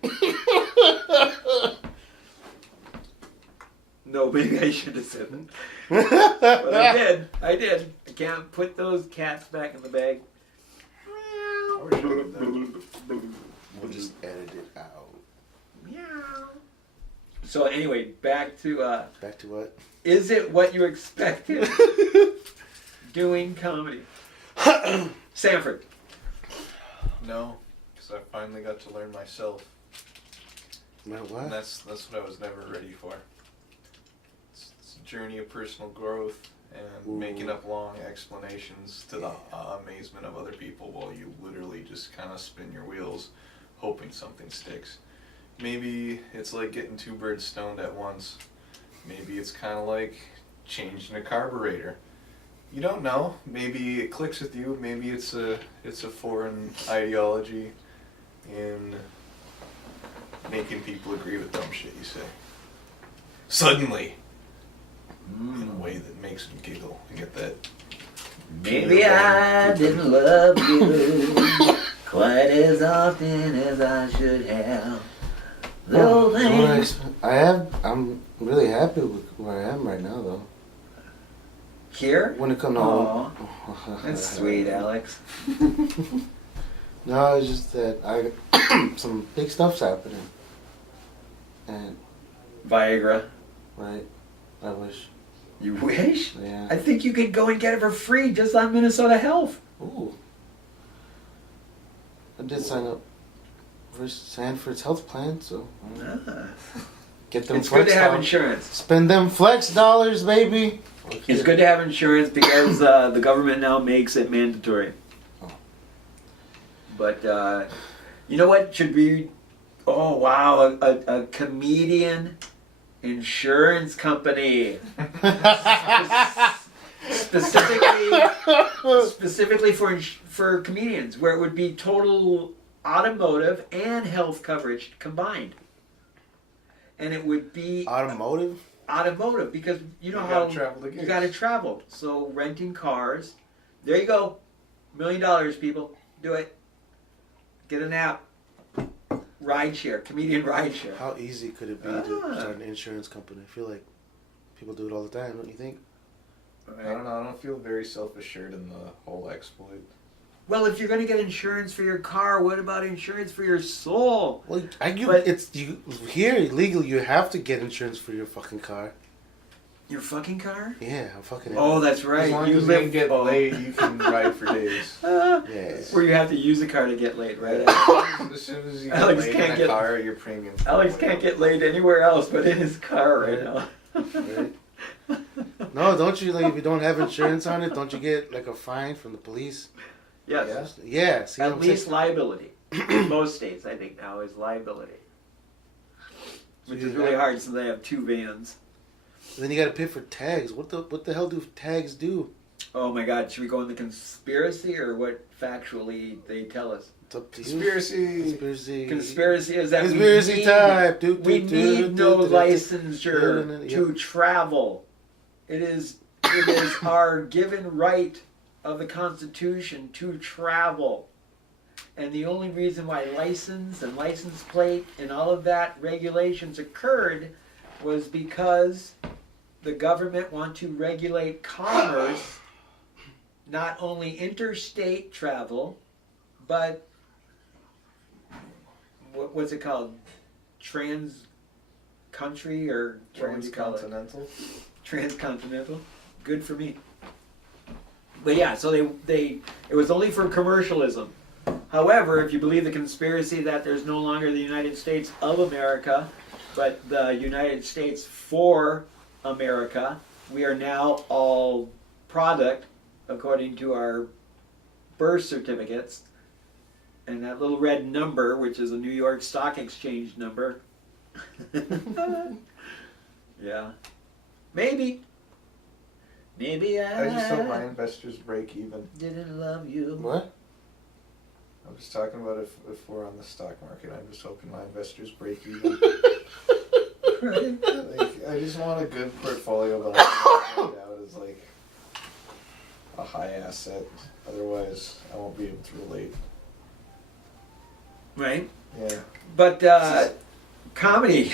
No, maybe I should have said it. But I did. I can't put those cats back in the bag. We'll just edit it out. Meow. So anyway, back to Back to what? is it what you expected doing comedy? Sanford. No, because I finally got to learn myself. Man, And what? that's what I was never ready for. It's a journey of personal growth and Ooh. making up long explanations to the amazement of other people while you literally just kind of spin your wheels hoping something sticks. Maybe it's like getting two birds stoned at once. Maybe it's kind of like changing a carburetor. You don't know. Maybe it clicks with you. Maybe it's a foreign ideology in making people agree with dumb shit you say. Suddenly, in a way that makes them giggle and get that. Maybe I didn't love you quite as often as I should have. Little things. I'm really happy with where I am right now, though. Here? When it comes Aw, to that's sweet, Alex. No, it's just that some big stuff's happening, and Viagra. right, I wish. You wish? Yeah. I think you could go and get it for free just on Minnesota Health. Ooh. I did sign up for Sanford's health plan, so Ah. get them It's good flex to have dollars. insurance. Spend them flex dollars, baby. It's good to have insurance because the government now makes it mandatory. Oh. But you know what should be? Oh wow, a comedian insurance company specifically for comedians, where it would be total automotive and health coverage combined, and it would be Automotive? automotive because you know You how gotta travel to you gigs. got to travel. So renting cars, there you go, $1 million, people, do it. Get an app, rideshare, comedian rideshare. How easy could it be to start an insurance company? I feel like people do it all the time, don't you think? I don't know. I don't feel very self-assured in the whole exploit. Well, if you're going to get insurance for your car, what about insurance for your soul? Well, But- here legally you have to get insurance for your fucking car. Your fucking car? Yeah, I'm fucking. Oh, that's right. As long you as you live can get laid, you can ride for days. Yeah. Where you have to use a car to get laid, right? As soon as you Alex get laid can't in a get- car, your premium. Alex can't get laid anywhere else but in his car right now. Right? No, don't you, like, if you don't have insurance on it, don't you get like a fine from the police? Yes. Yeah. See what At I'm least saying? liability. In most states, I think now is liability, which is really hard since I have 2 vans. Then you got to pay for tags. What the hell do tags do? Oh my God, should we go in the conspiracy or what factually they tell us? It's up to you. Conspiracy. Conspiracy is that Conspiracy time. we need no licensure to travel. It is our given right of the Constitution to travel. And the only reason why license and license plate and all of that regulations occurred was because the government want to regulate commerce, not only interstate travel, but what's it called? Trans-country or what do you call it? Transcontinental. Transcontinental. Good for me. But yeah, so it was only for commercialism. However, if you believe the conspiracy that there's no longer the United States of America, but the United States for America, we are now all product according to our birth certificates. And that little red number, which is a New York Stock Exchange number. Yeah. Maybe I just hope my investors break even. didn't love you. What? I was talking about if we're on the stock market, I'm just hoping my investors break even. Like, I just want a good portfolio, but I can find out as like a high asset. Otherwise, I won't be able to relate. Right? Yeah. But comedy.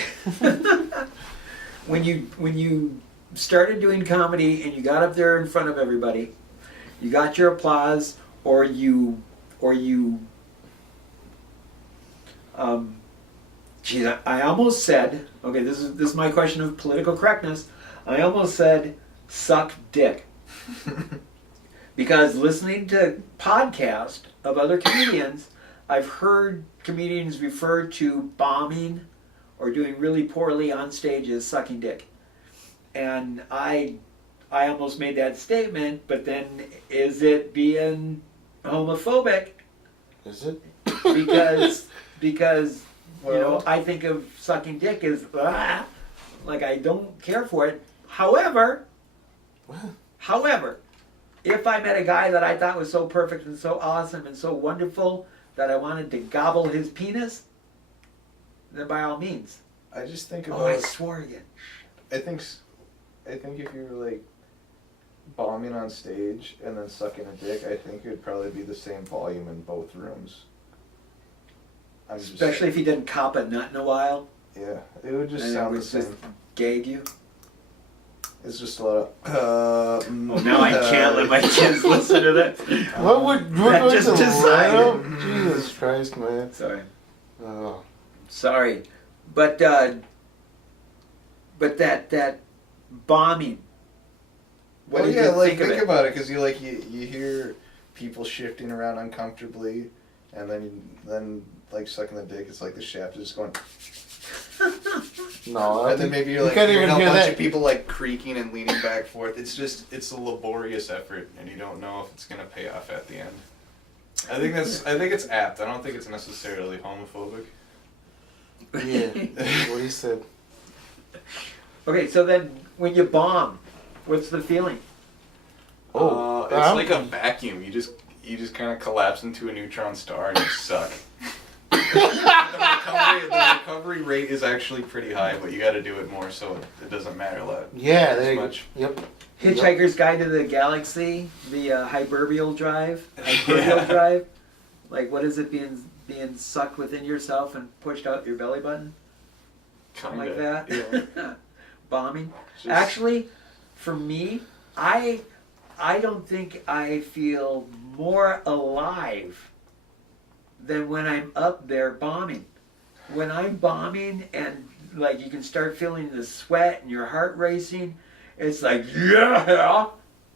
When you started doing comedy and you got up there in front of everybody, you got your applause, or you geez, I almost said, okay, this is my question of political correctness. I almost said suck dick. Because listening to podcasts of other comedians, I've heard comedians refer to bombing or doing really poorly on stage as sucking dick. And I almost made that statement, but then is it being homophobic? Is it? Because you know, I think of sucking dick as like I don't care for it. However, if I met a guy that I thought was so perfect and so awesome and so wonderful that I wanted to gobble his penis, then by all means. I just think Oh, I about. swore again. I think if you were like bombing on stage and then sucking a dick, I think it would probably be the same volume in both rooms. Especially if he didn't cop a nut in a while. Yeah, it would just And it sound the was just same. gag you. It's just a lot of. Oh, now I can't let my kids listen to that. What would That just decided. Jesus Christ, man. Sorry. Oh. Sorry. But that bombing. What Well, did yeah, you like think of it? about it, because you hear people shifting around uncomfortably, and then like sucking the dick, it's like the shaft is just going. No, And then maybe you're you like can't hearing even a hear bunch that. of people like creaking and leaning back forth. It's a laborious effort, and you don't know if it's gonna pay off at the end. I think it's apt. I don't think it's necessarily homophobic. Yeah, what he said. Okay, so then when you bomb, what's the feeling? It's like a vacuum. You just kind of collapse into a neutron star and you suck. The recovery rate is actually pretty high, but you got to do it more, so it doesn't matter a lot. Yeah, there as you go. much. Yep. Hitchhiker's Guide to the Galaxy, the hyperbial drive. Yeah. Drive. Like, what is it being sucked within yourself and pushed out your belly button? Something like that. Yeah. Bombing. Just- Actually, for me, I don't think I feel more alive than when I'm up there bombing. When I'm bombing and like you can start feeling the sweat and your heart racing, it's like, yeah,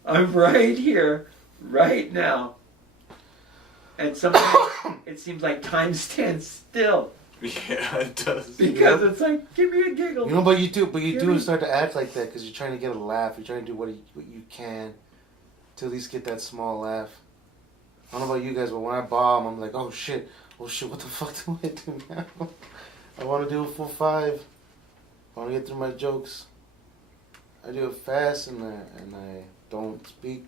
I'm right here, right now. And sometimes it seems like time stands still Yeah, it does. because it's like, give me a giggle. You know, but you do Really? start to act like that because you're trying to get a laugh. You're trying to do what you can to at least get that small laugh. I don't know about you guys, but when I bomb, I'm like, oh shit, what the fuck do I do now? I want to do a full 5. I want to get through my jokes. I do it fast and I don't speak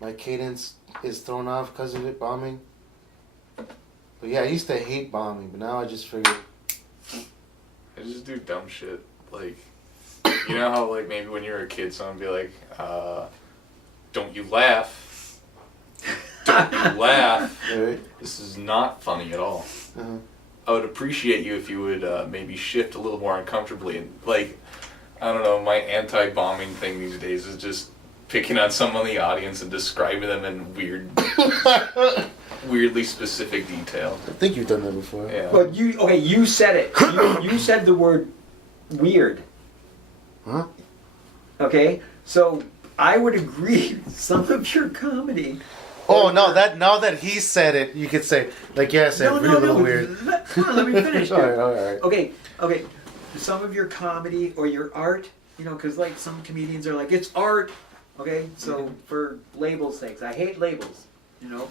my cadence is thrown off because of it bombing. But yeah, I used to hate bombing, but now I just figured. I just do dumb shit. Like, you know how, like, maybe when you're a kid, someone would be like, don't you laugh. Don't you laugh. Right? This is not funny at all. Uh-huh. I would appreciate you if you would maybe shift a little more uncomfortably. And, like, I don't know, my anti-bombing thing these days is just picking on someone in the audience and describing them in weirdly specific detail. I think you've done that before. Yeah. But you said it. You said the word weird. Huh? Okay, so I would agree. Some of your comedy. Oh no! Now that he said it, you could say like, yeah, I said really a little weird. Come on, let me finish. all right. Okay. Some of your comedy or your art, because like some comedians are like, it's art. Okay, so for labels' sakes, I hate labels.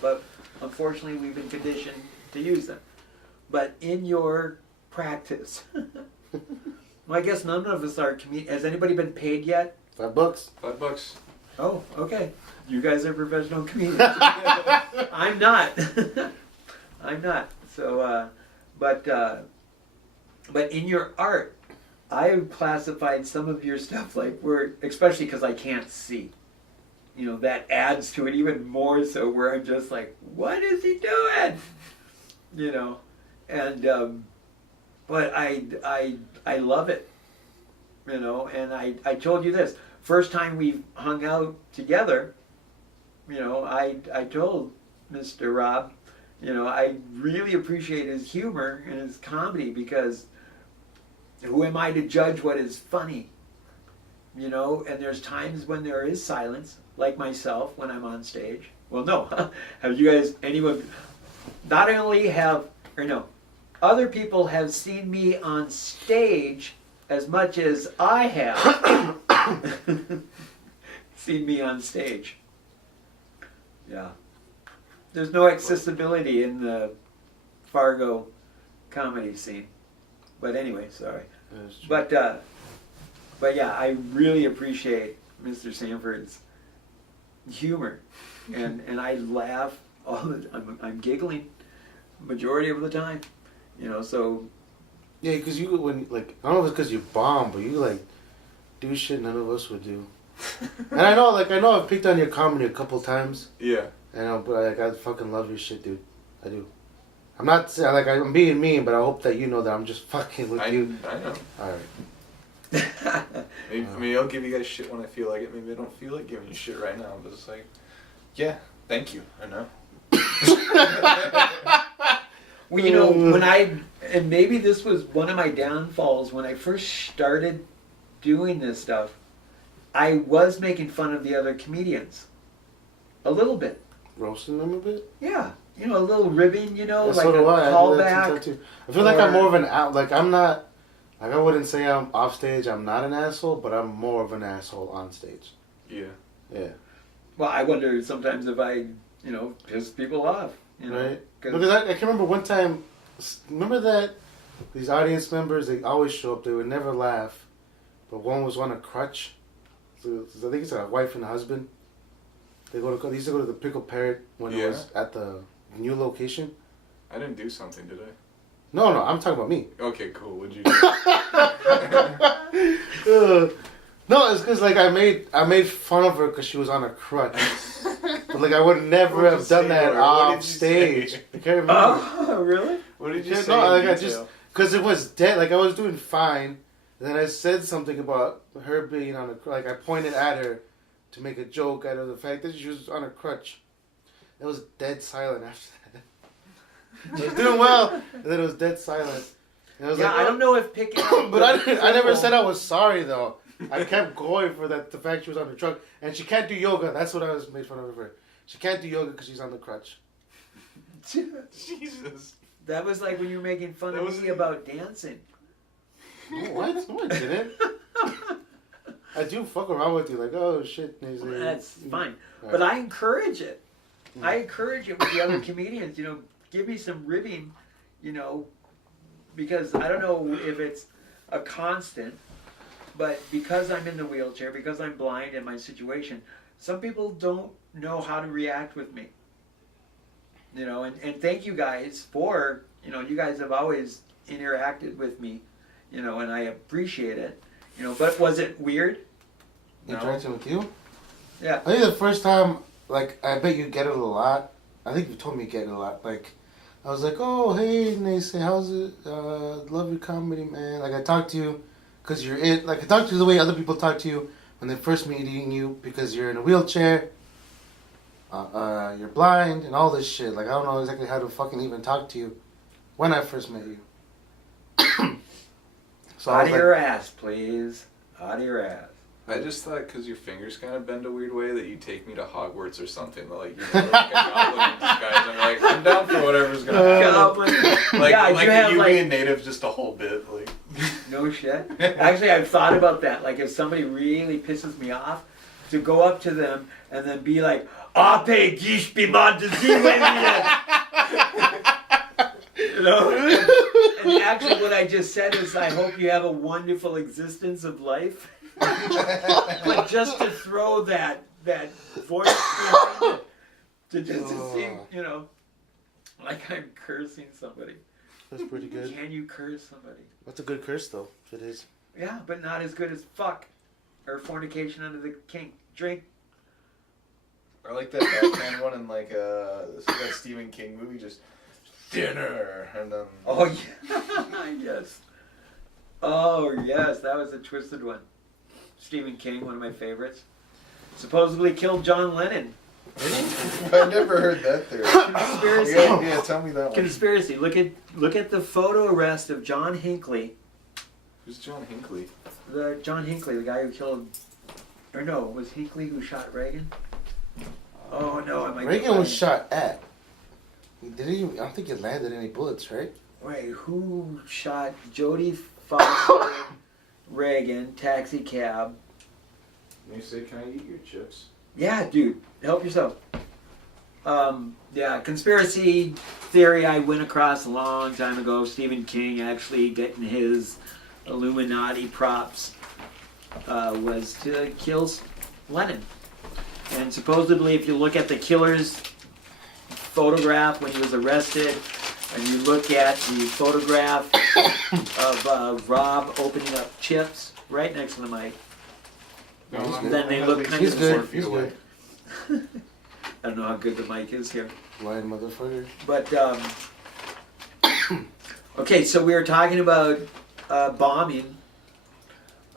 But unfortunately, we've been conditioned to use them. But in your practice, well, I guess none of us are comedians. Has anybody been paid yet? $5. $5. Oh, okay. You guys are professional comedians. I'm not. I'm not. So, but in your art, I have classified some of your stuff like especially because I can't see. That adds to it even more so where I'm just like, what is he doing? And but I love it. And I told you this. First time we hung out together, I told Mr. Rob, I really appreciate his humor and his comedy because who am I to judge what is funny? And there's times when there is silence, like myself when I'm on stage. Well, no. Have you guys, anyone, not only other people have seen me on stage as much as I have seen me on stage. Yeah. There's no accessibility in the Fargo comedy scene. But anyway, sorry. But yeah, I really appreciate Mr. Sanford's humor. And I laugh all the I'm giggling majority of the time. So Yeah, because you I don't know if it's because you bomb, but you do shit none of us would do. And I know I've picked on your comedy a couple times. Yeah. I know, but I fucking love your shit, dude. I do. I'm not saying I'm being mean, but I hope that you know that I'm just fucking with you. I know. All right. Maybe I'll give you guys shit when I feel like it. Maybe I don't feel like giving you shit right now, but it's like, yeah, thank you. I know. Well, and maybe this was one of my downfalls when I first started doing this stuff, I was making fun of the other comedians. A little bit. Roasting them a bit? Yeah. A little ribbing, Yeah, like so a do I. callback. Too. I feel like I'm more of an I'm not, I wouldn't say I'm off stage, I'm not an asshole, but I'm more of an asshole on stage. Yeah. Yeah. Well, I wonder sometimes if I, piss people off. Right? Because I can remember one time, remember that these audience members, they always show up, they would never laugh, but one was on a crutch. So I think it's a wife and a husband. They used to go to the Pickle Parrot when it was at the new location. I didn't do something, did I? No, I'm talking about me. Okay, cool. What'd you do? No, it's because I made fun of her because she was on a crutch. But I would never have done that off stage. I can't remember. Oh, really? What did you say? No, I just because it was dead. I was doing fine. And then I said something about her being on a crutch. I pointed at her to make a joke out of the fact that she was on a crutch. It was dead silent after that. I was doing well, and then it was dead silent. And I was I don't know if picking up. But I never said I was sorry though. I kept going for the fact she was on the truck, and she can't do yoga. That's what I was made fun of her for. She can't do yoga because she's on the crutch. Jesus. That was like when you were making fun of me about dancing. What? No, I didn't. I do fuck around with you, oh shit. Well, that's fine. Right. But I encourage it. I encourage it with the other comedians, give me some ribbing, because I don't know if it's a constant, but because I'm in the wheelchair, because I'm blind in my situation, some people don't know how to react with me. You know, and thank you guys for, you know, you guys have always interacted with me, you know, and I appreciate it. You know, but was it weird? No. Interacting with you? Yeah. I think the first time, like, I bet you get it a lot. I think you told me you get it a lot. Like, I was like, oh, hey, NeSe, how's it? Love your comedy, man. Like, I talked to you because you're it. Like, I talked to you the way other people talk to you when they're first meeting you because you're in a wheelchair, you're blind, and all this shit. Like, I don't know exactly how to fucking even talk to you when I first met you. So Out of your ass, please. Out of your ass. I just thought because your fingers kind of bend a weird way that you take me to Hogwarts or something. Like, you know, like a goblin in disguise. I'm like, I'm down for whatever's gonna happen. Goblin. Like, Yeah, like you have, you like- being native just a whole bit. Like, No shit. Actually, I've thought about that. Like, if somebody really pisses me off, to go up to them and then be like, "Ape gish bimad You know? And actually, what I just said is, I hope you have a wonderful existence of life. But just to throw that voice behind it, to just to see, you know, like I'm cursing somebody. That's pretty good. Can you curse somebody? That's a good curse, though. It is. Yeah, but not as good as fuck or fornication under the kink. Drink. or like that Batman one in like that Stephen King movie, just dinner and then. Oh yeah, yes. Oh yes, that was a twisted one. Stephen King, one of my favorites. Supposedly killed John Lennon. I never heard that theory. Conspiracy. Yeah, tell me that one. Conspiracy. Look at the photo arrest of John Hinckley. Who's John Hinckley? The John Hinckley, the guy who killed, or no, was Hinckley who shot Reagan? Oh no, I might. Reagan was shot at. Did he? I don't think he landed any bullets, right? Wait, who shot Jodie Foster, Reagan, taxi cab? NeSe, can I eat your chips? Yeah, dude, help yourself. Yeah, conspiracy theory I went across a long time ago. Stephen King actually getting his Illuminati props was to kill Lennon. And supposedly, if you look at the killer's photograph when he was arrested, and you look at the photograph of Rob opening up chips right next to the mic, then they look kind He's of... good. He's good. I don't know how good the mic is here. Lying motherfucker. But, okay, so we were talking about bombing.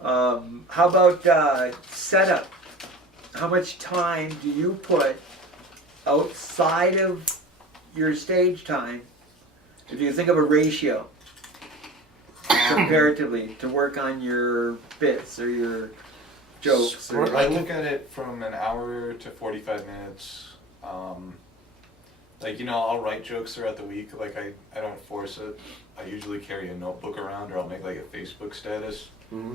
How about setup? How much time do you put outside of your stage time, if you think of a ratio, comparatively, to work on your bits or your jokes? Or, I look at it from an hour to 45 minutes. Like, you know, I'll write jokes throughout the week. Like, I don't force it. I usually carry a notebook around, or I'll make like a Facebook status. Mm-hmm.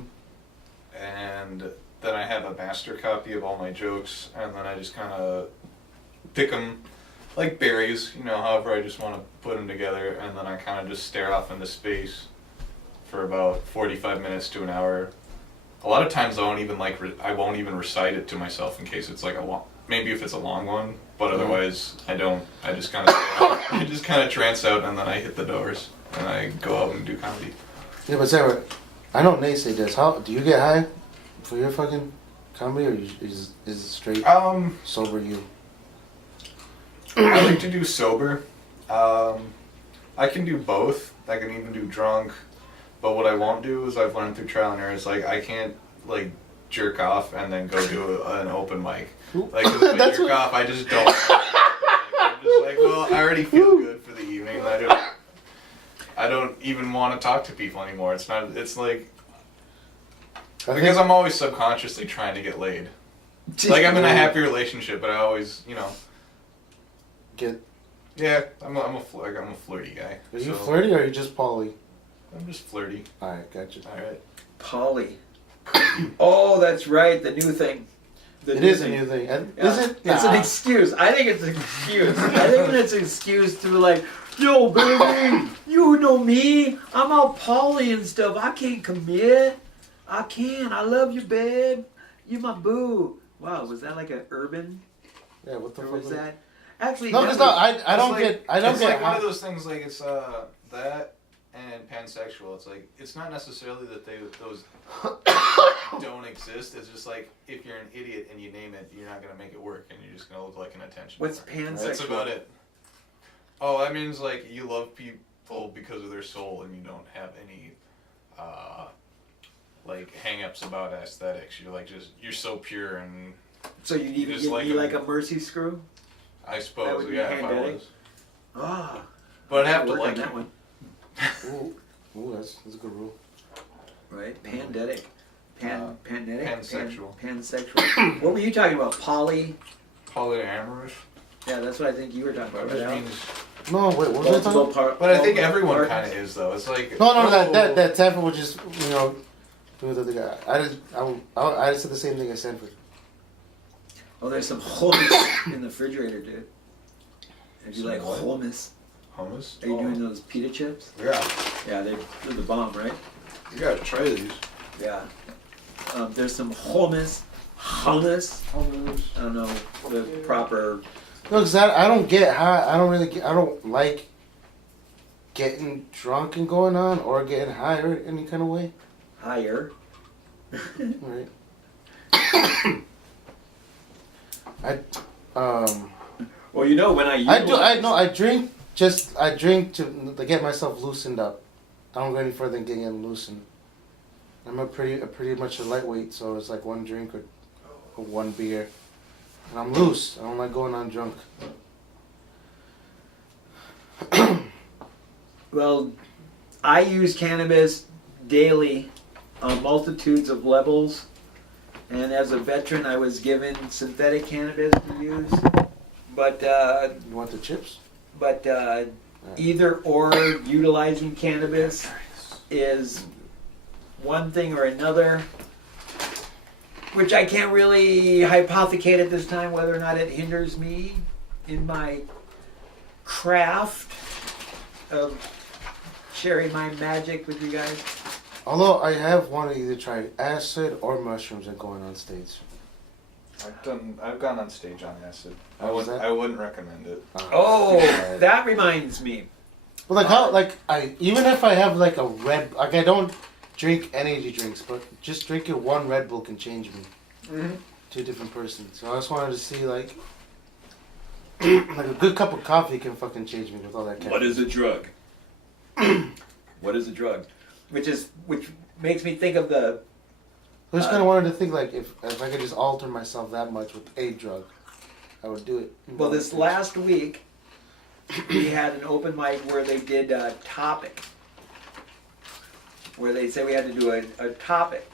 And then I have a master copy of all my jokes, and then I just kind of pick them like berries, you know, however I just want to put them together, and then I kind of just stare off into space for about 45 minutes to an hour. A lot of times I won't even recite it to myself in case it's like maybe if it's a long one, but otherwise I don't. I just kind of trance out, and then I hit the doors and I go out and do comedy. Yeah, but Sarah, I know NeSe does. How do you get high for your fucking comedy, or is it straight sober you? I like to do sober. I can do both. I can even do drunk. But what I won't do is, I've learned through trial and error, is like I can't like jerk off and then go do an open mic. Like, 'cause if I jerk off, I just don't. I'm just like, well, I already feel good for the evening. I don't even want to talk to people anymore. It's like, because I'm always subconsciously trying to get laid. Like, I'm in a happy relationship, but I always, you know. Yeah, I'm a flirty guy. Are you flirty, or are you just poly? I'm just flirty. Alright, gotcha. Alright. Polly. Oh, that's right, the new thing. It is a new thing. Is it? It's an excuse. I think it's an excuse. I think it's an excuse to be like, yo, baby, you know me. I'm all poly and stuff. I can't commit. I can't. I love you, babe. You my boo. Wow, was that like an urban? Yeah, what the Or fuck was that? Actually, No, that it's was- not. I don't It's get. I don't it's get. like one how- of those things. Like it's that and pansexual. It's like it's not necessarily that those don't exist. It's just like if you're an idiot and you name it, you're not gonna make it work, and you're just gonna look like an attention. What's whore. pansexual? That's about it. Oh, that means like you love people because of their soul, and you don't have any like hang-ups about aesthetics. You're like you're so pure, and So you'd even Just be like a mercy screw? I That suppose would be yeah, if I pandemic. was, Ah, but I'd have to work on like that you. one. Ooh, that's a good rule. Right, pandetic. Panetic? Pansexual. Pansexual. What were you talking about? Polyamorous. Yeah, that's what I think you were talking about. That just Right, Al? means. No, wait, what was I talking about? But I think everyone kind of is though. It's like No, oh, that Sanford would just, do the other guy. I just said the same thing as Sanford. Oh, there's some hummus in the refrigerator, dude. If you Some like what? hummus, hummus. are you doing those pita chips? Yeah, Yeah, they're the bomb, right? you gotta try these. Yeah. There's some hummus. Hummus. I don't know the proper. No, because I don't get how, I don't like getting drunk and going on or getting high or any kind of way. Higher. Right. Well, you know when I I drink to get myself loosened up. I don't go any further than getting loosened. I'm pretty much a lightweight, so it's like one drink or one beer, and I'm loose. I don't like going on drunk. Well, I use cannabis daily on multitudes of levels, and as a veteran, I was given synthetic cannabis to use. But You want the chips? either or utilizing cannabis is one thing or another, which I can't really hypothecate at this time whether or not it hinders me in my craft of sharing my magic with you guys. Although I have wanted to either try acid or mushrooms and going on stage. I've gone on stage on acid. Was that? I wouldn't recommend it. Oh, Yeah. that reminds me. But like how, like even if I have like a I don't drink energy drinks, but just drinking one Red Bull can change me to a different person. So I just wanted to see like like a good cup of coffee can fucking change me with all that caffeine. What is a drug? What is a drug? Which makes me think of the. I just kind of wanted to think like if I could just alter myself that much with a drug, I would do it. Well, this last week we had an open mic where they did a topic, where they said we had to do a topic,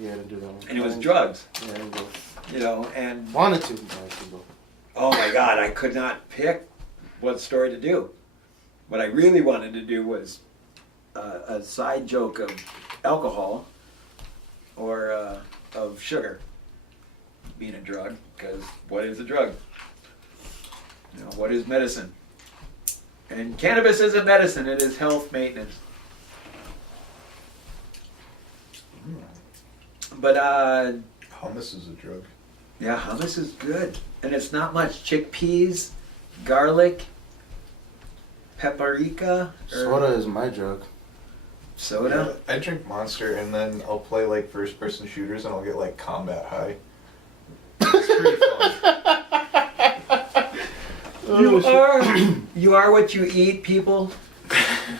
Yeah, to do that one. and it was drugs. Yeah, I didn't go. And Wanted to, but I didn't go. oh my God, I could not pick what story to do. What I really wanted to do was a side joke of alcohol or of sugar being a drug, because what is a drug? What is medicine? And cannabis isn't medicine, it is health maintenance. But Hummus is a drug. yeah, hummus is good. And it's not much. Chickpeas, garlic, paprika, Soda is my drug. soda. I drink Monster and then I'll play like first person shooters and I'll get like combat high. It's pretty fun. You are what you eat, people.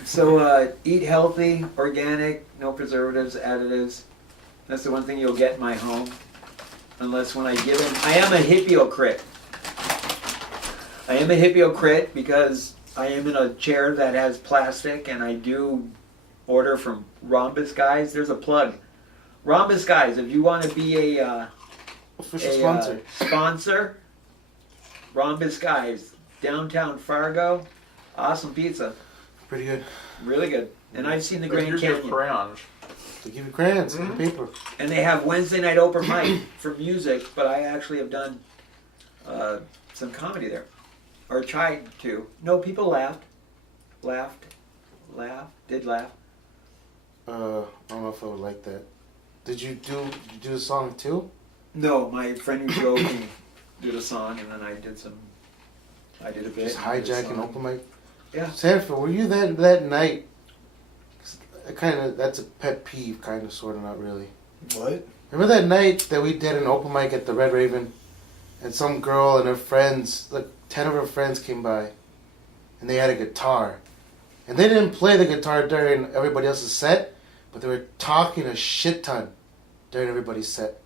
So eat healthy, organic, no preservatives, additives. That's the one thing you'll get in my home. Unless when I give in, I am a hypocrite. I am a hypocrite because I am in a chair that has plastic, and I do order from Rhombus Guys. There's a plug. Rhombus Guys, if you want to be a Official sponsor. sponsor, Rhombus Guys, downtown Fargo, awesome pizza, Pretty good. really good. And I've seen the But Grand here's your Canyon. crayons. They give you crayons and paper. And they have Wednesday night open mic for music, but I actually have done some comedy there, or tried to. No, people laughed. Did laugh. I don't know if I would like that. Did you do the song too? No, my friend who drove me did a song, and then I did a bit. Just and did a hijacking song. open mic. Yeah. Sanford, were you that night? That's a pet peeve, kind of, sort of, not really. What? Remember that night that we did an open mic at the Red Raven, and some girl and her friends, like 10 of her friends came by, and they had a guitar, and they didn't play the guitar during everybody else's set, but they were talking a shit ton during everybody's set.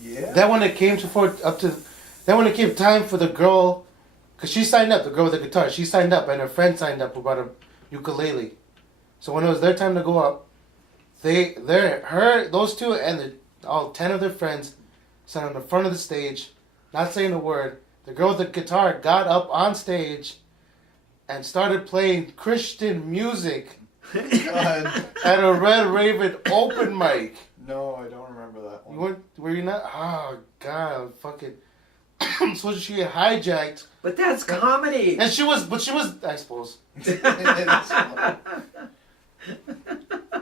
Yeah. Then when it came then when it came time for the girl, cause she signed up, the girl with the guitar, she signed up, and her friend signed up who brought a ukulele. So when it was their time to go up, those two and all 10 of their friends sat on the front of the stage, not saying a word. The girl with the guitar got up on stage and started playing Christian music God. at a Red Raven open mic. No, I don't remember that You one. weren't? Were you not? Oh God, fucking. So she get hijacked, But that's comedy. and she was, I suppose,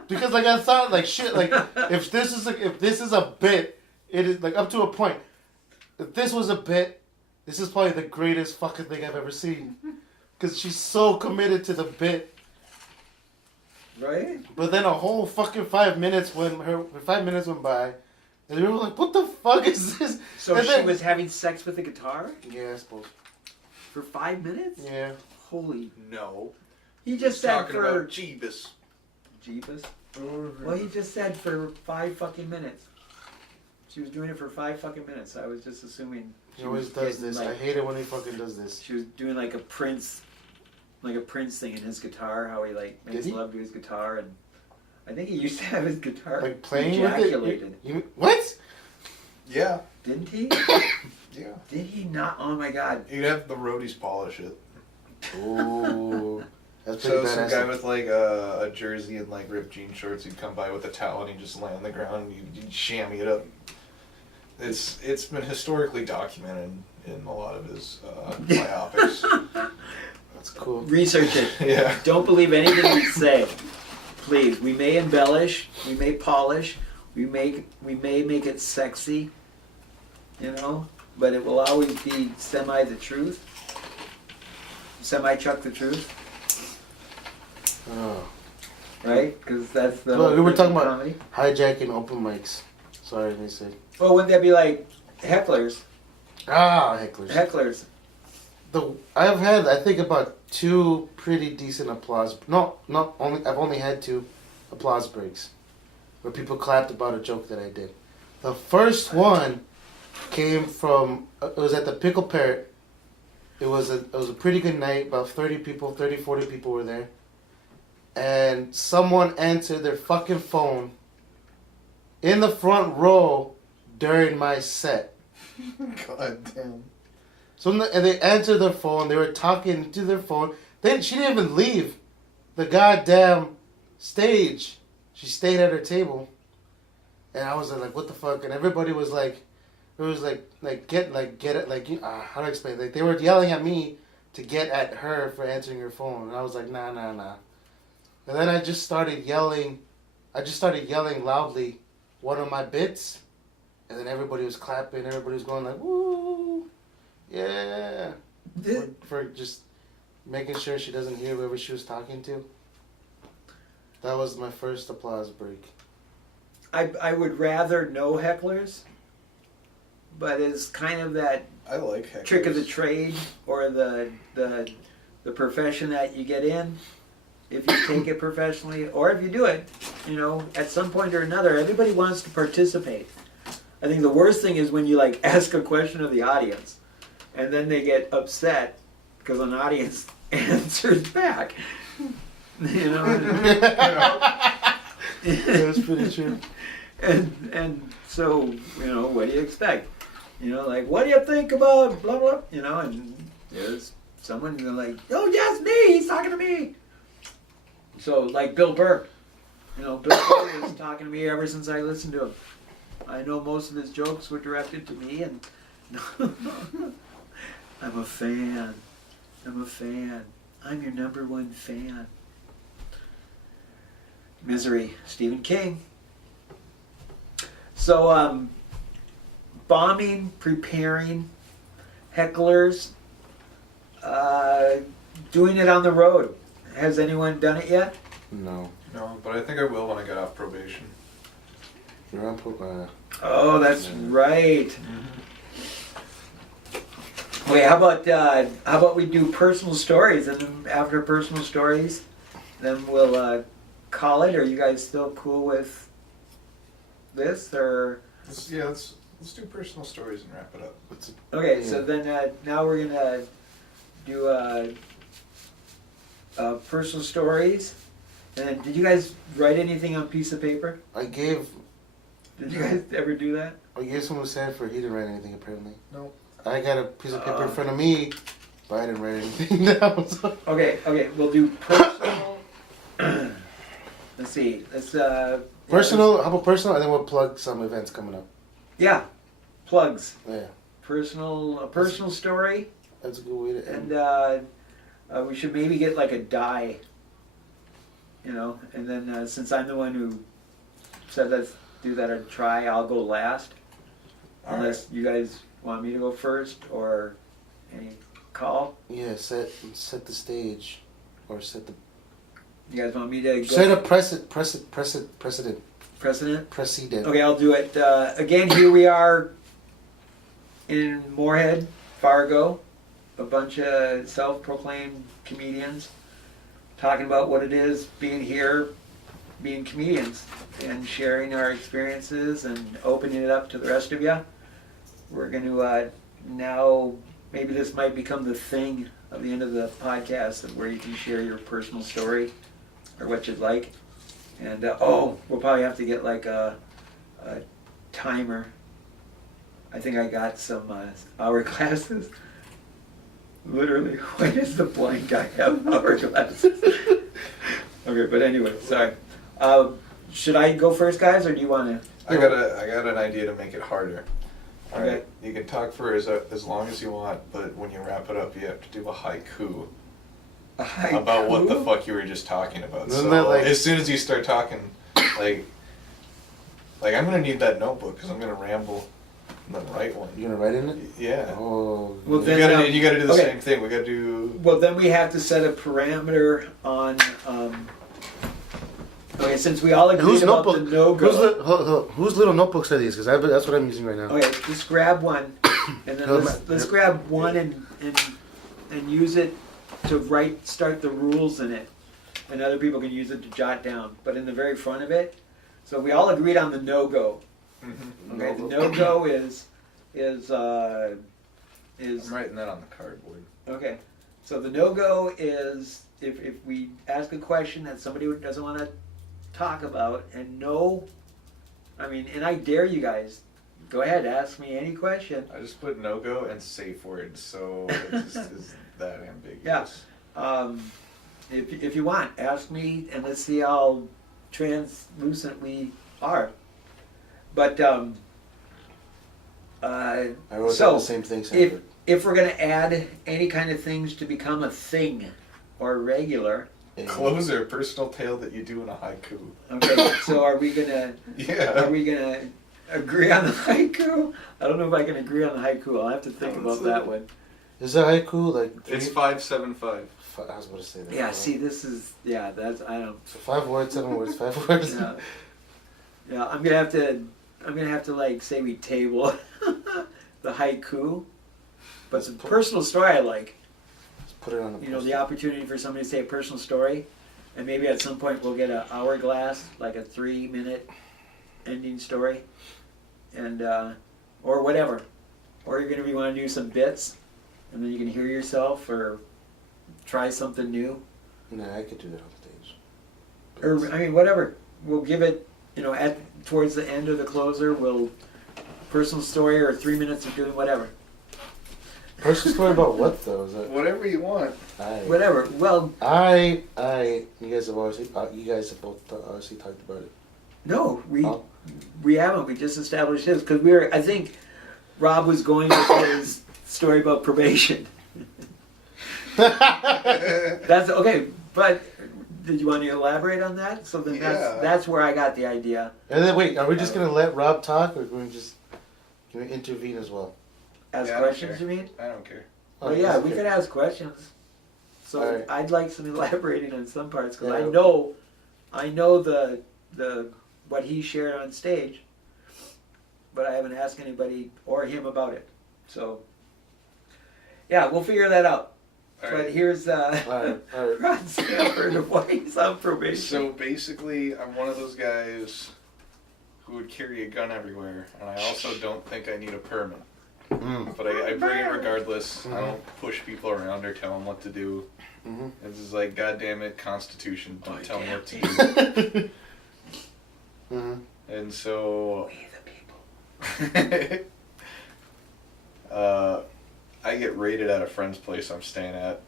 because like I thought, like shit, like if this is a bit, it is like up to a point. If this was a bit, this is probably the greatest fucking thing I've ever seen, because she's so committed to the bit. Right? But then a whole fucking 5 minutes went by, and we were like, "What the fuck is this?" So And she then- was having sex with the guitar Yeah, I suppose. for 5 minutes? Yeah. Holy. No. He just said Talking for about Jeebus. Jeebus. Well, he just said for 5 fucking minutes. She was doing it for 5 fucking minutes. I was just assuming He always was does getting, this. I like, hate it when he fucking does this. she was doing like a Prince thing in his guitar. How he like makes Did he? love to his guitar, and I think he used to have his guitar Like playing with ejaculated. it. What? Yeah. Didn't he? Yeah. Did he not? Oh my god! You'd have the roadies polish it. Ooh, that's pretty So some badass. guy with like a jersey and like ripped jean shorts, he'd come by with a towel and he'd just lay on the ground and you'd chamois it up. It's been historically documented in a lot of his biopics. That's cool. Research it. Yeah. Don't believe anything we say. Please, we may embellish, we may polish, we may make it sexy, you know, but it will always be semi the truth. Semi Chuck the truth, Oh. right? Because that's the. Well, we were talking about comedy. hijacking open mics. Sorry, they say. Oh, wouldn't that be like hecklers? Hecklers. Hecklers. I've had, I think, about 2 pretty decent applause. I've only had 2 applause breaks where people clapped about a joke that I did. The first one came from, it was at the Pickle Parrot. It was a pretty good night. About 40 people were there. And someone answered their fucking phone in the front row during my set. God damn. So and they answered their phone. They were talking to their phone. She didn't even leave the goddamn stage. She stayed at her table, and I was like, "What the fuck?" And everybody was like, "It was get it like how to explain?" Like they were yelling at me to get at her for answering her phone, and I was like, "Nah." And then I just started yelling. Loudly one of my bits, and then everybody was clapping. Everybody was going like, "Woo, yeah!" for just making sure she doesn't hear whoever she was talking to. That was my first applause break. I would rather no hecklers, but it's kind of that I like hecklers. trick of the trade or the profession that you get in. If you take it professionally, or if you do it, you know, at some point or another, everybody wants to participate. I think the worst thing is when you like ask a question of the audience, and then they get upset because an audience answers back. You know. That's pretty true. And so, you know, what do you expect? You know, like, what do you think about blah blah? You know, and there's someone like, oh yes, me, he's talking to me. So, like Bill Burr, you know, Bill Burr was talking to me ever since I listened to him. I know most of his jokes were directed to me, and I'm a fan. I'm your #1 fan. Misery, Stephen King. So, bombing, preparing, hecklers, doing it on the road. Has anyone done it yet? No. No, but I think I will when I get off probation. You're on Oh, that's right. Wait, how about we do personal stories, and then after personal stories, then we'll call it. Are you guys still cool with this, or? Let's do personal stories and wrap it up. Okay, so then now we're gonna do personal stories. And then, did you guys write anything on a piece of paper? Did Did you guys ever do that? I gave someone a Sanford. He didn't write anything apparently. No. I got a piece of paper in front of me, but I didn't write anything down. So. Okay, we'll do personal. Let's see. Personal. How about personal? And then we'll plug some events coming up. Yeah, plugs. Yeah. A personal story, That's a good way to end. and we should maybe get like a die. You know, and then since I'm the one who said let's do that or try, I'll go last. Unless you guys want me to go first, or any call. Yeah, set the stage, or set the. You guys want me to go? Set a precedent. Precedent. Okay, I'll do it. Again, here we are in Moorhead, Fargo, a bunch of self-proclaimed comedians talking about what it is being here, being comedians, and sharing our experiences and opening it up to the rest of you. We're going to now, maybe this might become the thing of the end of the podcast, where you can share your personal story or what you'd like. And we'll probably have to get like a timer. I think I got some hourglasses. Literally, why does the blind guy have hourglasses? Okay, but anyway, sorry. Should I go first, guys, or do you want to? I got an idea to make it harder. All right, Okay. you can talk for as long as you want, but when you wrap it up, you have to do a haiku. About what the fuck you were just talking about. Isn't So that like- as soon as you start talking, like I'm gonna need that notebook because I'm gonna ramble and then write one. You gonna write in it? Yeah. Oh. Well, You then, gotta do the okay. same thing. We gotta do. Well, then we have to set a parameter on. Okay, since we all agree Whose about notebook? the no-go. Whose little notebooks are these? Because that's what I'm using right now. Okay, just grab one, and then let's grab one and use it to start the rules in it, and other people can use it to jot down. But in the very front of it, so we all agreed on the no-go. Okay, the no-go is I'm writing that on the cardboard. okay. So the no-go is if we ask a question that somebody doesn't want to talk about, and and I dare you guys, go ahead, ask me any question. I just put no go and safe words, so it just is that ambiguous. Yeah. If you want, ask me, and let's see how translucent we are. But I wrote down the same thing, Sanford. if we're gonna add any kind of things to become a thing or regular, Closer, personal tale that you do in a haiku. okay. So are we gonna Yeah. agree on the haiku? I don't know if I can agree on the haiku. I'll have to think about that one. Is that haiku like? It's 575. I was about to say that. Yeah. See, that's I don't. So 5 words, 7 words, 5 words. Yeah. Yeah. I'm gonna have to like say we table the haiku, but it's a personal story I like. Let's put it on the. The opportunity for somebody to say a personal story, and maybe at some point we'll get an hourglass, like a 3-minute ending story, and or whatever, or you're gonna want to do some bits, and then you can hear yourself or try something new, Nah, I could do that on stage. or whatever. We'll give it, towards the end of the closer, we'll personal story or 3 minutes of doing whatever. Personal story about what though? Is that Whatever you want. Whatever. Well, you guys have both obviously talked about it. no, Oh. we haven't. We just established his because I think Rob was going with his story about probation. That's okay, but Did you want to elaborate on that? So then Yeah. that's where I got the idea. And then wait, are we just gonna let Rob talk, or can we intervene as well? Ask Yeah, I don't questions, you care. mean? I don't care. Well, yeah, we could ask questions. So Alright. I'd like some elaborating on some parts because Yeah. I know the what he shared on stage, but I haven't asked anybody or him about it. So yeah, we'll figure that out. All But right. here's Alright. Ron Stanford of why he's on probation. So basically, I'm one of those guys who would carry a gun everywhere, and I also don't think I need a permit. Mm. But I bring it regardless. I don't push people around or tell them what to do. Mm-hmm. It's just like, God damn it, Constitution, don't tell me what to do. Mm-hmm. And so, We the people. I get raided at a friend's place I'm staying at,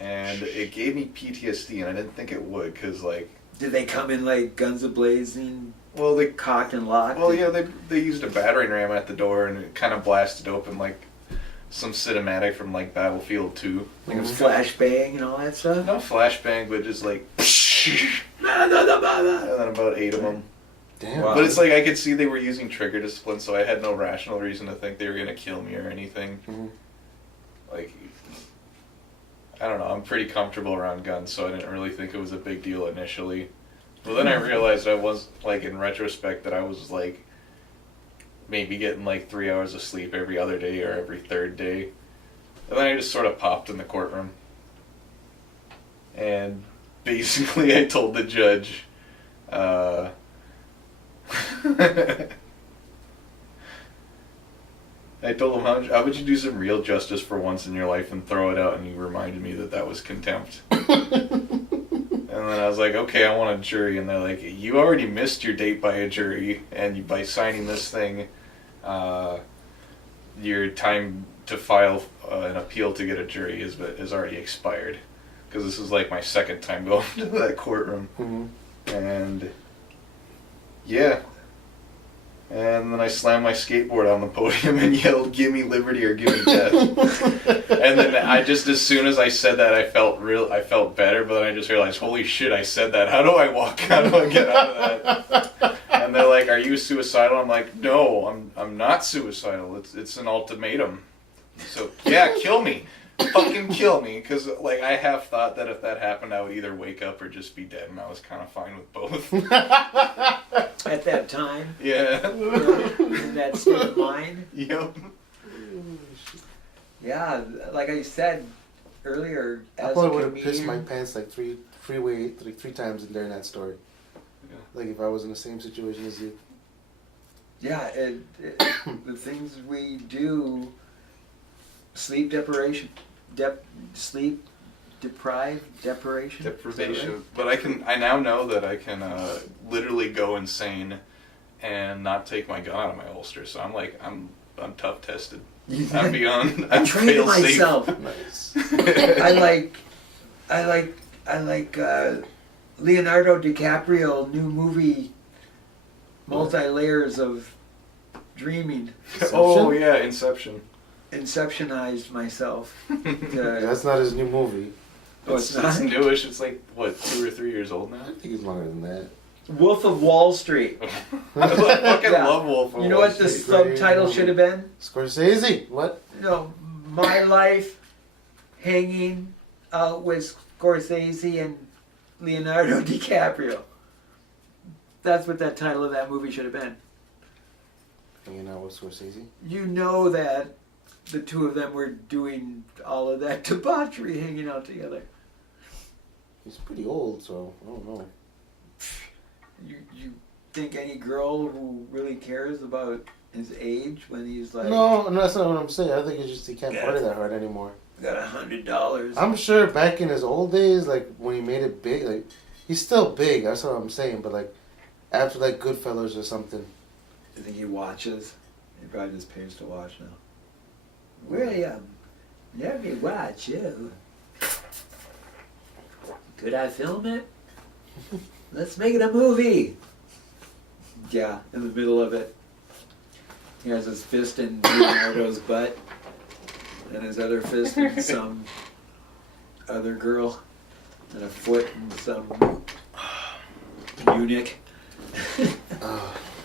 and it gave me PTSD, and I didn't think it would, because, like, Did they come in like guns a-blazing, well, they cocked and locked? Well, yeah, they used a battering ram at the door, and it kind of blasted open like some cinematic from like Battlefield 2. Like a flashbang and all that stuff? No flashbang, but just like, and then about 8 of them. Damn. Wow. But it's like I could see they were using trigger discipline, so I had no rational reason to think they were gonna kill me or anything. Mhm. Like, I don't know. I'm pretty comfortable around guns, so I didn't really think it was a big deal initially. But then I realized I was, like, in retrospect, that I was, like, maybe getting, like, 3 hours of sleep every other day or every third day. And then I just sort of popped in the courtroom. And basically I told the judge, I told him, how would you do some real justice for once in your life and throw it out? And he reminded me that that was contempt. And then I was like, okay, I want a jury. And they're like, you already missed your date by a jury, and by signing this thing, your time to file an appeal to get a jury is already expired. Because this is like my second time going to that courtroom. Mm-hmm. And yeah. And then I slammed my skateboard on the podium and yelled, give me liberty or give me death. And then I just, as soon as I said that, I felt better, but then I just realized, holy shit, I said that. How do I walk? How do I get out of that? And they're like, are you suicidal? I'm like, no, I'm not suicidal. It's an ultimatum. So yeah, kill me. Fucking kill me. Because like, I have thought that if that happened, I would either wake up or just be dead, and I was kind of fine with both. At that time, Yeah. in that state of mind. Yep. Yeah, like I said earlier, I as a probably would have pissed my comedian, pants like three times during that story. Yeah. Like if I was in the same situation as you. yeah, the things we do, sleep deprivation, sleep deprivation. Deprivation. But I now know that I can literally go insane and not take my gun out of my holster. So I'm tough tested. I'm beyond. I I'm trained fail myself. Nice. I like Leonardo DiCaprio new movie, multi layers of dreaming. Oh yeah, Inception. Inceptionized myself. That's not his new movie. Oh, It's it's not? newish. It's like what, 2 or 3 years old now. I think it's longer than that. Wolf of Wall Street. I fucking Yeah. love Wolf of You know Wall what the Street. subtitle should have been? Scorsese. What? No, my life hanging out with Scorsese and Leonardo DiCaprio. That's what that title of that movie should have been. Hanging out with Scorsese. You know that the two of them were doing all of that debauchery, hanging out together. He's pretty old, so I don't know. You think any girl who really cares about his age when he's like, No, that's not what I'm saying. I think it's just he can't Yeah. party that hard anymore. got $100. I'm sure back in his old days, like when he made it big, like he's still big. That's what I'm saying. But like after like Goodfellas or something. I think he watches. He probably just pays to watch now. William, let me watch you. Could I film it? Let's make it a movie. Yeah, in the middle of it. He has his fist in Leonardo's butt and his other fist in some other girl. and a foot and some eunuch.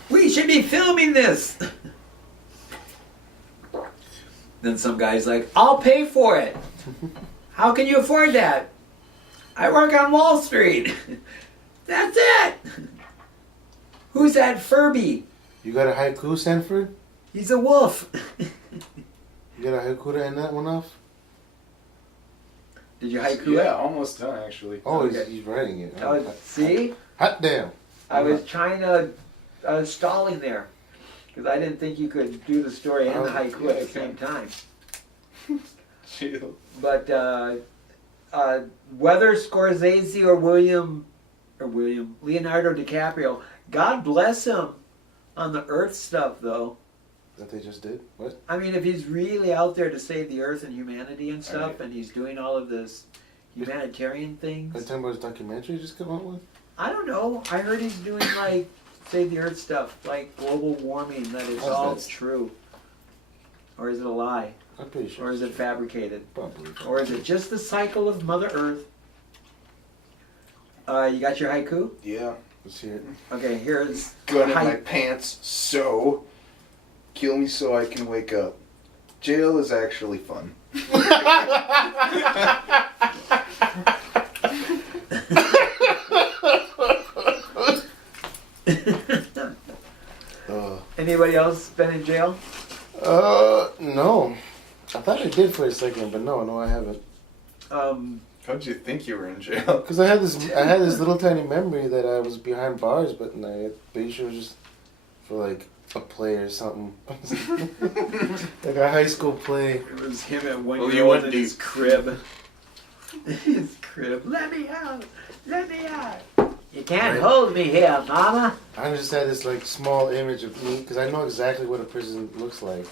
We should be filming this. Then some guy's like, I'll pay for it. How can you afford that? I work on Wall Street. That's it. Who's that Furby? You got a haiku, Sanford? He's a wolf. You got a haiku to end that one off? Did you haiku Yeah, it? almost done actually. Oh, Okay. he's writing it. See? Hot damn. I was trying to, stalling there. Because I didn't think you could do the story and the haiku at the same time. Chill. But whether Scorsese or Leonardo DiCaprio, God bless him on the Earth stuff, though. That they just did? What? I mean, if he's really out there to save the Earth and humanity and stuff, Right. and he's doing all of this humanitarian Are you things, talking about his documentary you just come out with? I don't know. I heard he's doing like save the Earth stuff, like global warming, that it's Oh, all that's- true. Or is it a lie? I'm pretty sure. Or is it fabricated? Probably. Or is it just the cycle of Mother Earth? You got your haiku? Yeah. Let's hear it. Okay, here's Gun in Hi- my pants, so kill me so I can wake up. Jail is actually fun. Anybody else been in jail? No. I thought I did for a second, but no, I haven't. How'd you think you were in jail? Because I had this little tiny memory that I was behind bars, but I'm pretty sure it was just for like a play or something. Like a high school play. It was him at one Well, year you old in wouldn't his crib. His crib. Let me out! Let me out! You can't Right. hold me here, mama! I just had this like small image of me because I know exactly what a prison looks like,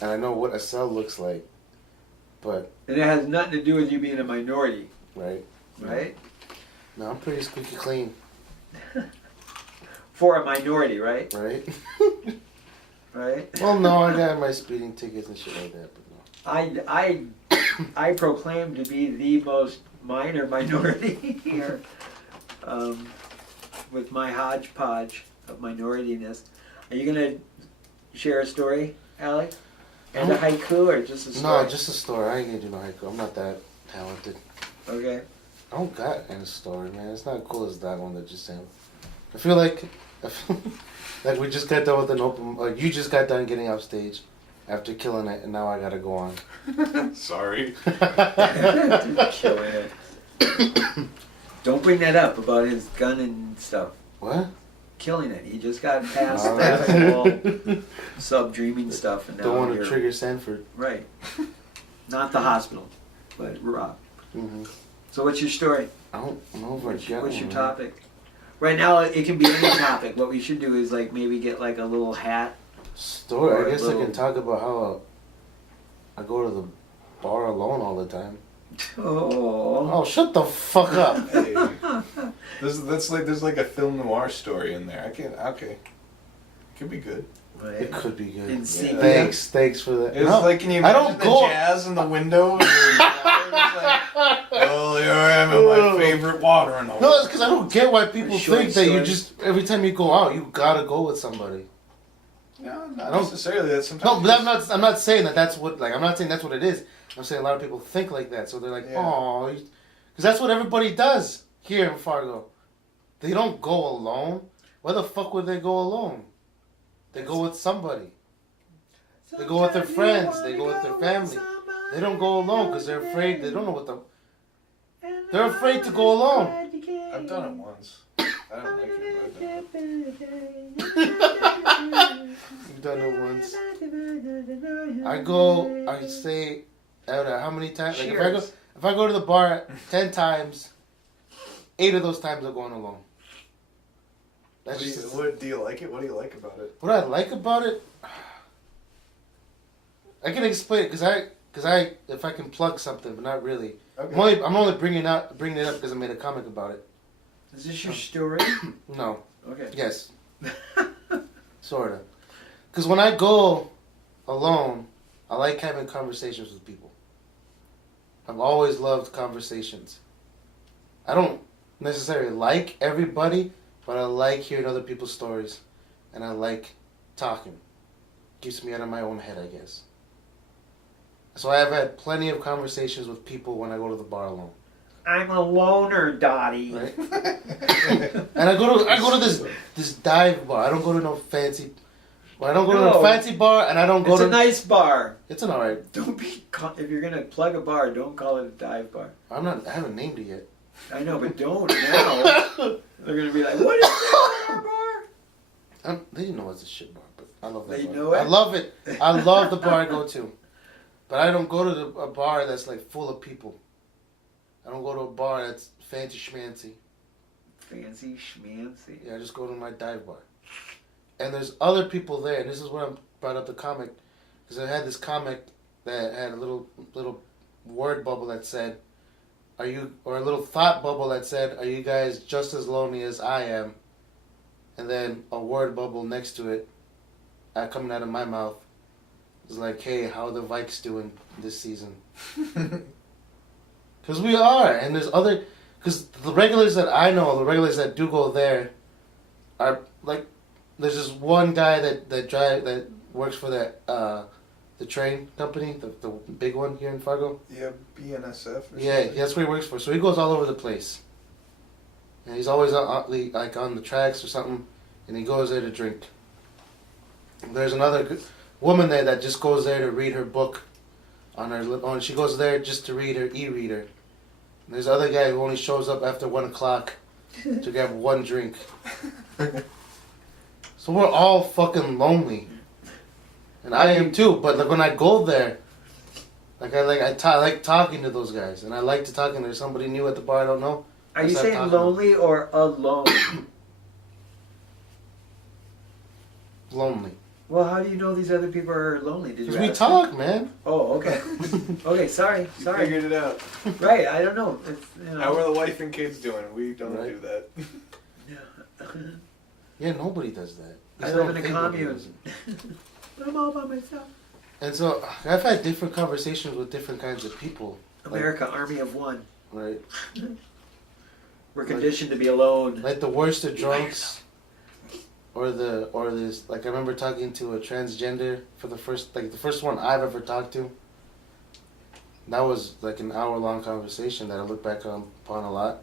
and I know what a cell looks like, but And it has nothing to do with you being a minority, right. right? No, I'm pretty squeaky clean, For a minority, right? right? Right? Well, no, I got my speeding tickets and shit like that, but no. I proclaim to be the most minor minority here, with my hodgepodge of minorityness. Are you gonna share a story, Alex? And a haiku, or just a story? No, just a story. I ain't gonna do no haiku. I'm not that talented. Okay. I don't got any story, man. It's not as cool as that one that just sang. I feel like like we just got done with an open. Like you just got done getting off stage after killing it, and now I gotta go on. Sorry. Killing it. Don't bring that up about his gun and stuff. What? Killing it. He just got past Oh. that whole sub-dreaming stuff, and now Don't want to you're- trigger Sanford. Right. Not the hospital, but Rob. Mm-hmm. So what's your story? I don't know if I What's got your one, man. topic? Right now, it can be any topic. What we should do is like maybe get like a little hat. Story. Or I a guess I little- can talk about how I go to the bar alone all the time. Oh. Oh, shut the fuck up. Hey, that's like there's like a film noir story in there. Okay. Could be good. Right. It could be good. In sepia. Thanks for that. It's No, like, can you I imagine don't the go- jazz in the window? It's like, oh, here I am in my favorite water and all. No, it's because I don't get why people Short think that you stories. just every time you go out you gotta go with somebody. No, I not don't- necessarily. That's sometimes. No, but I'm not saying that that's what I'm not saying that's what it is. I'm saying a lot of people think like that, so they're like, Yeah. oh, because that's what everybody does here in Fargo. They don't go alone. Why the fuck would they go alone? They go with somebody. They go with their friends. They go with their family. They don't go alone because they're afraid. They don't know what the. They're afraid to go alone. I've done it once. I don't like it, but I've done it. You've done it once. I say, out of how many times? Like Cheers. if I go to the bar 10 times, 8 of those times I'm going alone. That's just What do you like it? What do you like about it? what I like about it. I can explain it because I if I can plug something, but not really. Okay. I'm only bringing it up because I made a comic about it. Is this your story? No. Okay. Yes. Sorta. Because when I go alone, I like having conversations with people. I've always loved conversations. I don't necessarily like everybody, but I like hearing other people's stories, and I like talking. Keeps me out of my own head, I guess. So I have had plenty of conversations with people when I go to the bar alone. I'm a loner, Dottie. Right? And I go to this dive bar. I don't go to no fancy. Well, I don't go to No. a fancy bar, and I don't go It's to. a nice bar. It's an alright. Don't be. If you're gonna plug a bar, don't call it a dive bar. I haven't named it yet. I know, but don't now. They're gonna be like, "What is that in our bar?" They didn't know it's a shit bar, but I love that They bar. know it? I love it. I love the bar I go to. But I don't go to a bar that's like full of people. I don't go to a bar that's fancy schmancy. Fancy schmancy. Yeah, I just go to my dive bar. And there's other people there, and this is where I brought up the comic, because I had this comic that had a little word bubble that said, "Are you?" or a little thought bubble that said, "Are you guys just as lonely as I am?" And then a word bubble next to it, coming out of my mouth, was like, "Hey, how are the Vikes doing this season?" Because we are, and there's other, because the regulars that I know, the regulars that do go there, are like, there's this one guy that works for the train company, the big one here in Fargo. Yeah, BNSF. Or Yeah, something. that's where he works for. So he goes all over the place, and he's always like on the tracks or something, and he goes there to drink. There's another woman there that just goes there to read her book she goes there just to read her e-reader. And there's other guy who only shows up after 1 o'clock to grab one drink. So we're all fucking lonely, and I am too. But like when I go there, I like talking to those guys, and I like to talk. And there's somebody new at the bar I don't know. Are I you start saying talking to them. lonely or alone? Lonely. Well, how do you know these other people are lonely? Did you Because we ask talk, them? man. Oh, okay. Okay, sorry. You Sorry. figured it out. Right, I don't know. It's, How are the wife and kids doing? We don't Right. do that. Yeah, nobody does that. I Just live don't in a think nobody commune. does it. I'm all by myself. And so I've had different conversations with different kinds of people. America, army of one. Right. We're conditioned to be alone. Like the worst of drunks, or this. Like I remember talking to a transgender for the first one I've ever talked to. That was like an hour-long conversation that I look back upon a lot.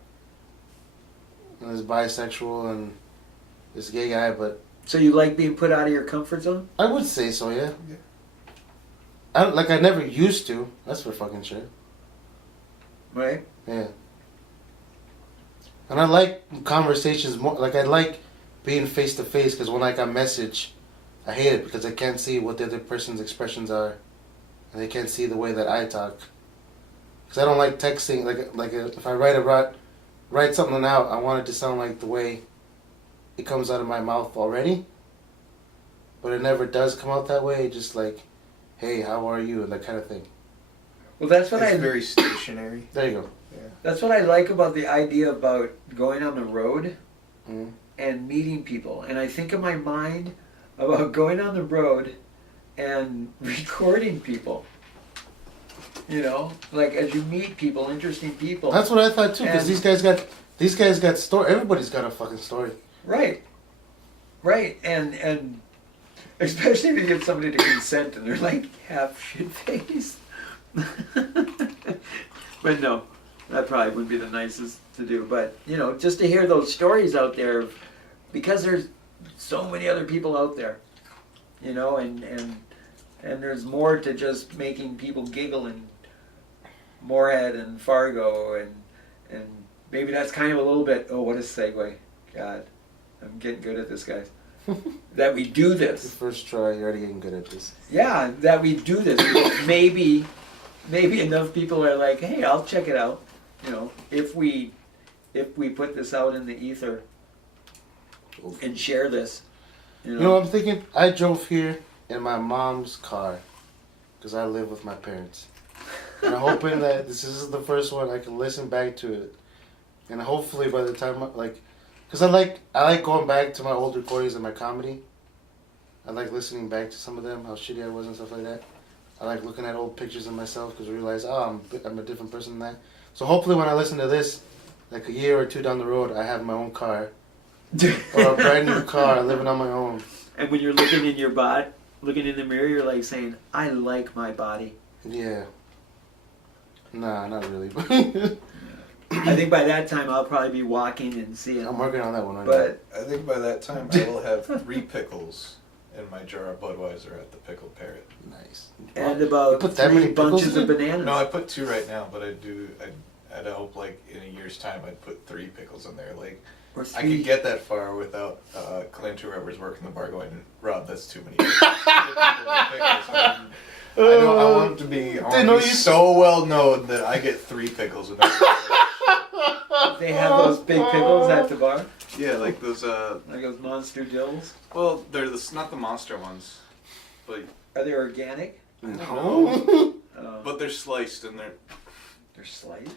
And this bisexual and this gay guy, but So you like being put out of your comfort zone? I would say so, yeah. I never used to. That's for fucking sure. Right? Yeah. And I like conversations more. Like I like being face to face because when I message, I hate it because I can't see what the other person's expressions are, and they can't see the way that I talk. Because I don't like texting. Like if I write something out, I want it to sound like the way it comes out of my mouth already. But it never does come out that way. Just like, hey, how are you, and that kind of thing. Well, that's what It's I very stationary. There you go. That's what I like about the idea about going on the road Mhm. and meeting people. And I think in my mind about going on the road and recording people. You know, like as you meet people, interesting people. That's what I thought too. Because And- these guys got story. Everybody's got a fucking story. Right. Right. And especially if you get somebody to consent and they're like half shit faced. But no, that probably wouldn't be the nicest to do. But, you know, just to hear those stories out there, because there's so many other people out there, you know, and there's more to just making people giggle in Moorhead and Fargo, and maybe that's kind of a little bit, oh, what a segue. God, I'm getting good at this, guys. That we do The this. first try, you're already getting good at this. Yeah, that we do this. Because maybe enough people are like, hey, I'll check it out. You know, if we put this out in the ether and share this. You You know what I'm thinking? I drove here in my mom's car because I live with my parents. And I'm hoping that this is the first one I can listen back to it. And hopefully by the time, because I like going back to my old recordings of my comedy. I like listening back to some of them, how shitty I was and stuff like that. I like looking at old pictures of myself because I realize, I'm a different person than that. So hopefully when I listen to this, like a year or two down the road, I have my own car or a brand new car, living on my own. And when you're looking in your body, looking in the mirror, you're like saying, "I like my body." Yeah. Nah, not really. I think by that time I'll probably be walking and seeing. I'm working on that one right But I think by that time I will have 3 pickles in my jar of Budweiser at the Pickled Parrot. now. Nice. and about put that 3 many pickles bunches in of it? bananas. No, I put 2 right now, but I'd hope like in a year's time I'd put 3 pickles in there. Like Or I 3. could get that far without Clint, whoever's working the bar, going, Rob, that's too many pickles. I want it to be, so well known that I get 3 pickles in there. They have those big pickles at the bar, Yeah, like those. like those monster dills. Well, they're not the monster ones, but Are they organic? No. but they're sliced and They're sliced.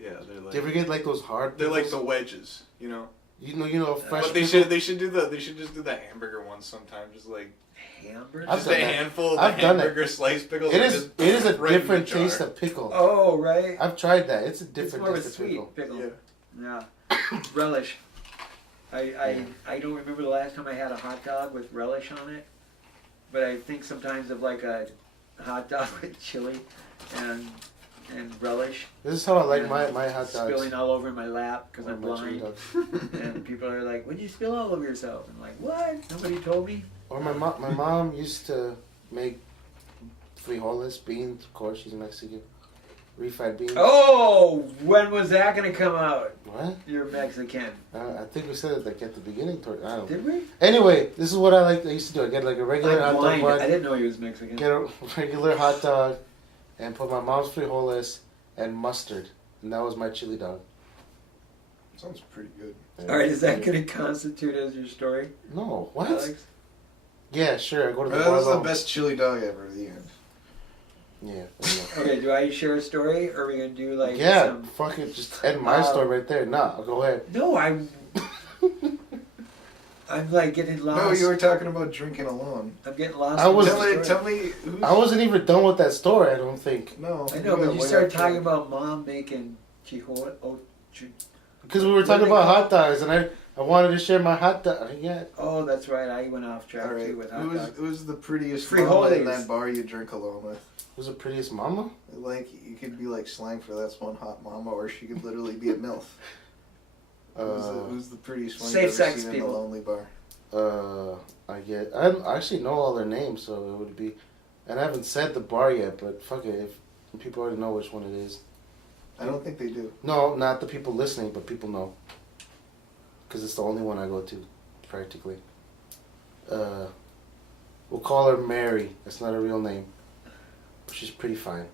yeah, they're like Do you ever get like those hard? they're like pickles? the wedges, you know. You know, fresh. But they pickle? should just do the hamburger ones sometimes, just like Hamburger. I've just done a that. handful of I've the done it. hamburger sliced pickles. It and is. just It is a right in the different jar. taste of pickle. Oh right. I've tried that. It's a It's different more of a taste of sweet pickle. pickle. Yeah. Yeah. Relish. I don't remember the last time I had a hot dog with relish on it, but I think sometimes of like a hot dog with chili and relish. This is how I like and my hot dogs. Spilling all over my lap because Or I'm my chili blind. dogs. And people are like, "What'd you spill all over yourself?" I'm like, "What? Nobody told me." Or my mom used to make frijoles, beans. Of course, she's Mexican. Refried beans. Oh, when was that gonna come out? What? You're Mexican. I think we said it like at the beginning. I don't. Did we? Anyway, this is what I used to do. I get like a regular hot I'm dog blind. bun. I didn't know he was Mexican. Get a regular hot dog, and put my mom's frijoles and mustard, and that was my chili dog. Sounds pretty good. All right, is that going to constitute as your story, No, what? Alex? Yeah, sure. I go to the That bar was the alone. best chili dog ever. The end. Yeah. Okay, do I share a story, or are we going to do like Yeah, some... fucking just end my story right there. Nah, go ahead. No, I'm like getting lost. No, you were talking about drinking alone. I'm getting lost. I in was- the story. Tell me. Who's... I wasn't even done with that story. I don't think No. I know, but you started talking about mom making chihol. because we were talking about hot dogs, and I wanted to share my hot dog. Yeah. Oh, that's right. I went off track All right. too with hot dogs. Who's the prettiest Frijoles. mama in that bar you drink alone with? Who's the prettiest mama? Like you could be like slang for that's one hot mama, or she could literally be a milf. Who's the prettiest one Safe you've ever sex seen people. in the lonely bar? I actually know all their names, so it would be, and I haven't said the bar yet, but fuck it, if people already know which one it is. I don't think they do. No, not the people listening, but people know, because it's the only one I go to, practically. We'll call her Mary. That's not a real name, but she's pretty fine.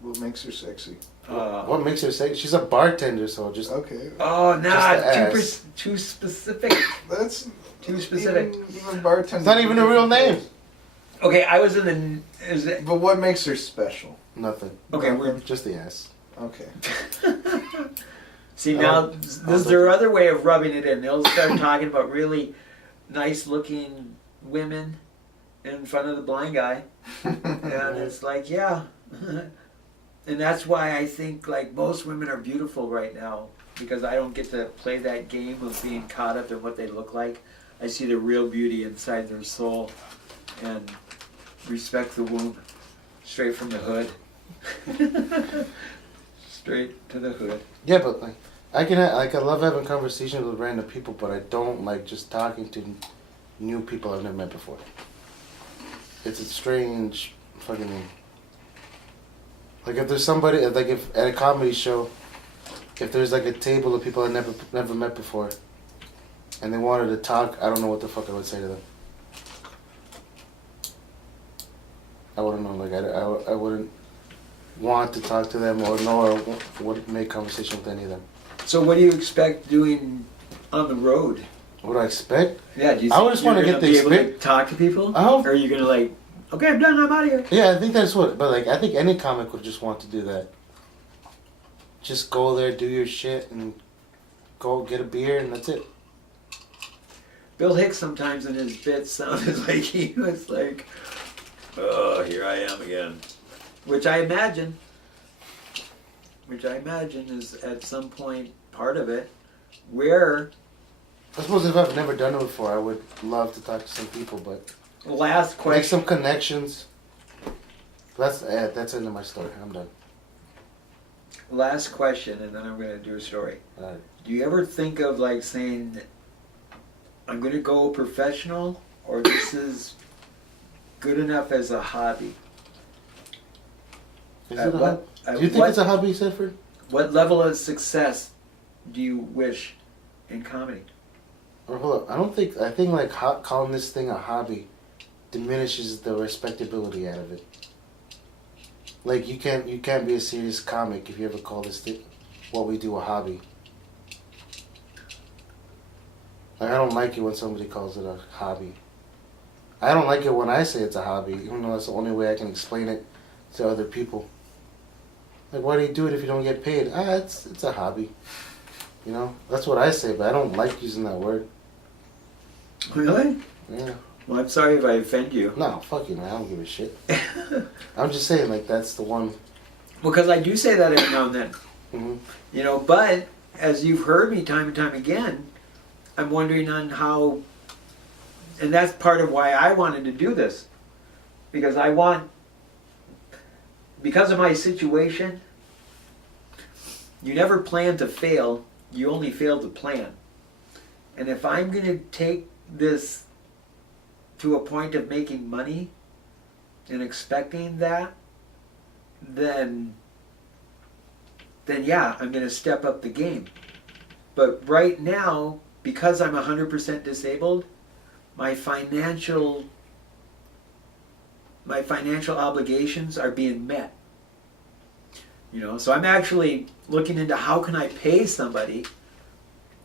What makes her sexy? What makes her say she's a bartender? So just Okay. Oh, nah, Just the too specific. That's Too specific. Even bartender. it's not even a real name. Okay, I was in the... Is it... But what makes her special? Nothing. Okay, we're... Just the ass. Okay. See, now, this is their other way of rubbing it in. They'll start talking about really nice-looking women in front of the blind guy. And it's like, yeah. And that's why I think, like, most women are beautiful right now. Because I don't get to play that game of being caught up in what they look like. I see the real beauty inside their soul. And respect the womb. Straight from the hood. Straight to the hood. Yeah, but like I love having conversations with random people, but I don't like just talking to new people I've never met before. It's a strange fucking thing. Like if there's somebody like if at a comedy show, if there's like a table of people I never met before, and they wanted to talk, I don't know what the fuck I would say to them. I wouldn't know. Like I wouldn't want to talk to them or know or would make conversation with any of them. So what do you expect doing on the road? What do I expect? Yeah, do you I think would just wanna you're get gonna the be able to experience. talk to people? I hope- Or are you gonna like, okay, I'm done, I'm out of here. Yeah, I think that's what. But like, I think any comic would just want to do that. Just go there, do your shit, and go get a beer, and that's it. Bill Hicks sometimes in his bits sounded like he was like, oh, here I am again. Which I imagine is at some point part of it. Where I suppose if I've never done it before, I would love to talk to some people, but last make question. some connections. That's the end of my story. I'm done. Last question, and then I'm going to do a story. Alright. Do you ever think of like saying, I'm going to go professional, or this is good enough as a hobby? Is At it a what- hobby? at Do you think what- it's a hobby, Sanford? What level of success do you wish in comedy? Or hold up, I think like calling this thing a hobby diminishes the respectability out of it. Like you can't be a serious comic if you ever call this thing, what we do, a hobby. Like I don't like it when somebody calls it a hobby. I don't like it when I say it's a hobby, even though that's the only way I can explain it to other people. Like, why do you do it if you don't get paid? It's a hobby. You know, that's what I say, but I don't like using that word. Really? Yeah. Well, I'm sorry if I offend you. No, fuck you, man. I don't give a shit. I'm just saying, like, that's the one. Well, because I do say that every now and then. Mm-hmm. You know, but as you've heard me time and time again, I'm wondering on how, and that's part of why I wanted to do this. Because because of my situation, you never plan to fail, you only fail to plan. And if I'm going to take this to a point of making money and expecting that, then yeah, I'm going to step up the game. But right now, because I'm 100% disabled, my financial obligations are being met. You know, so I'm actually looking into how can I pay somebody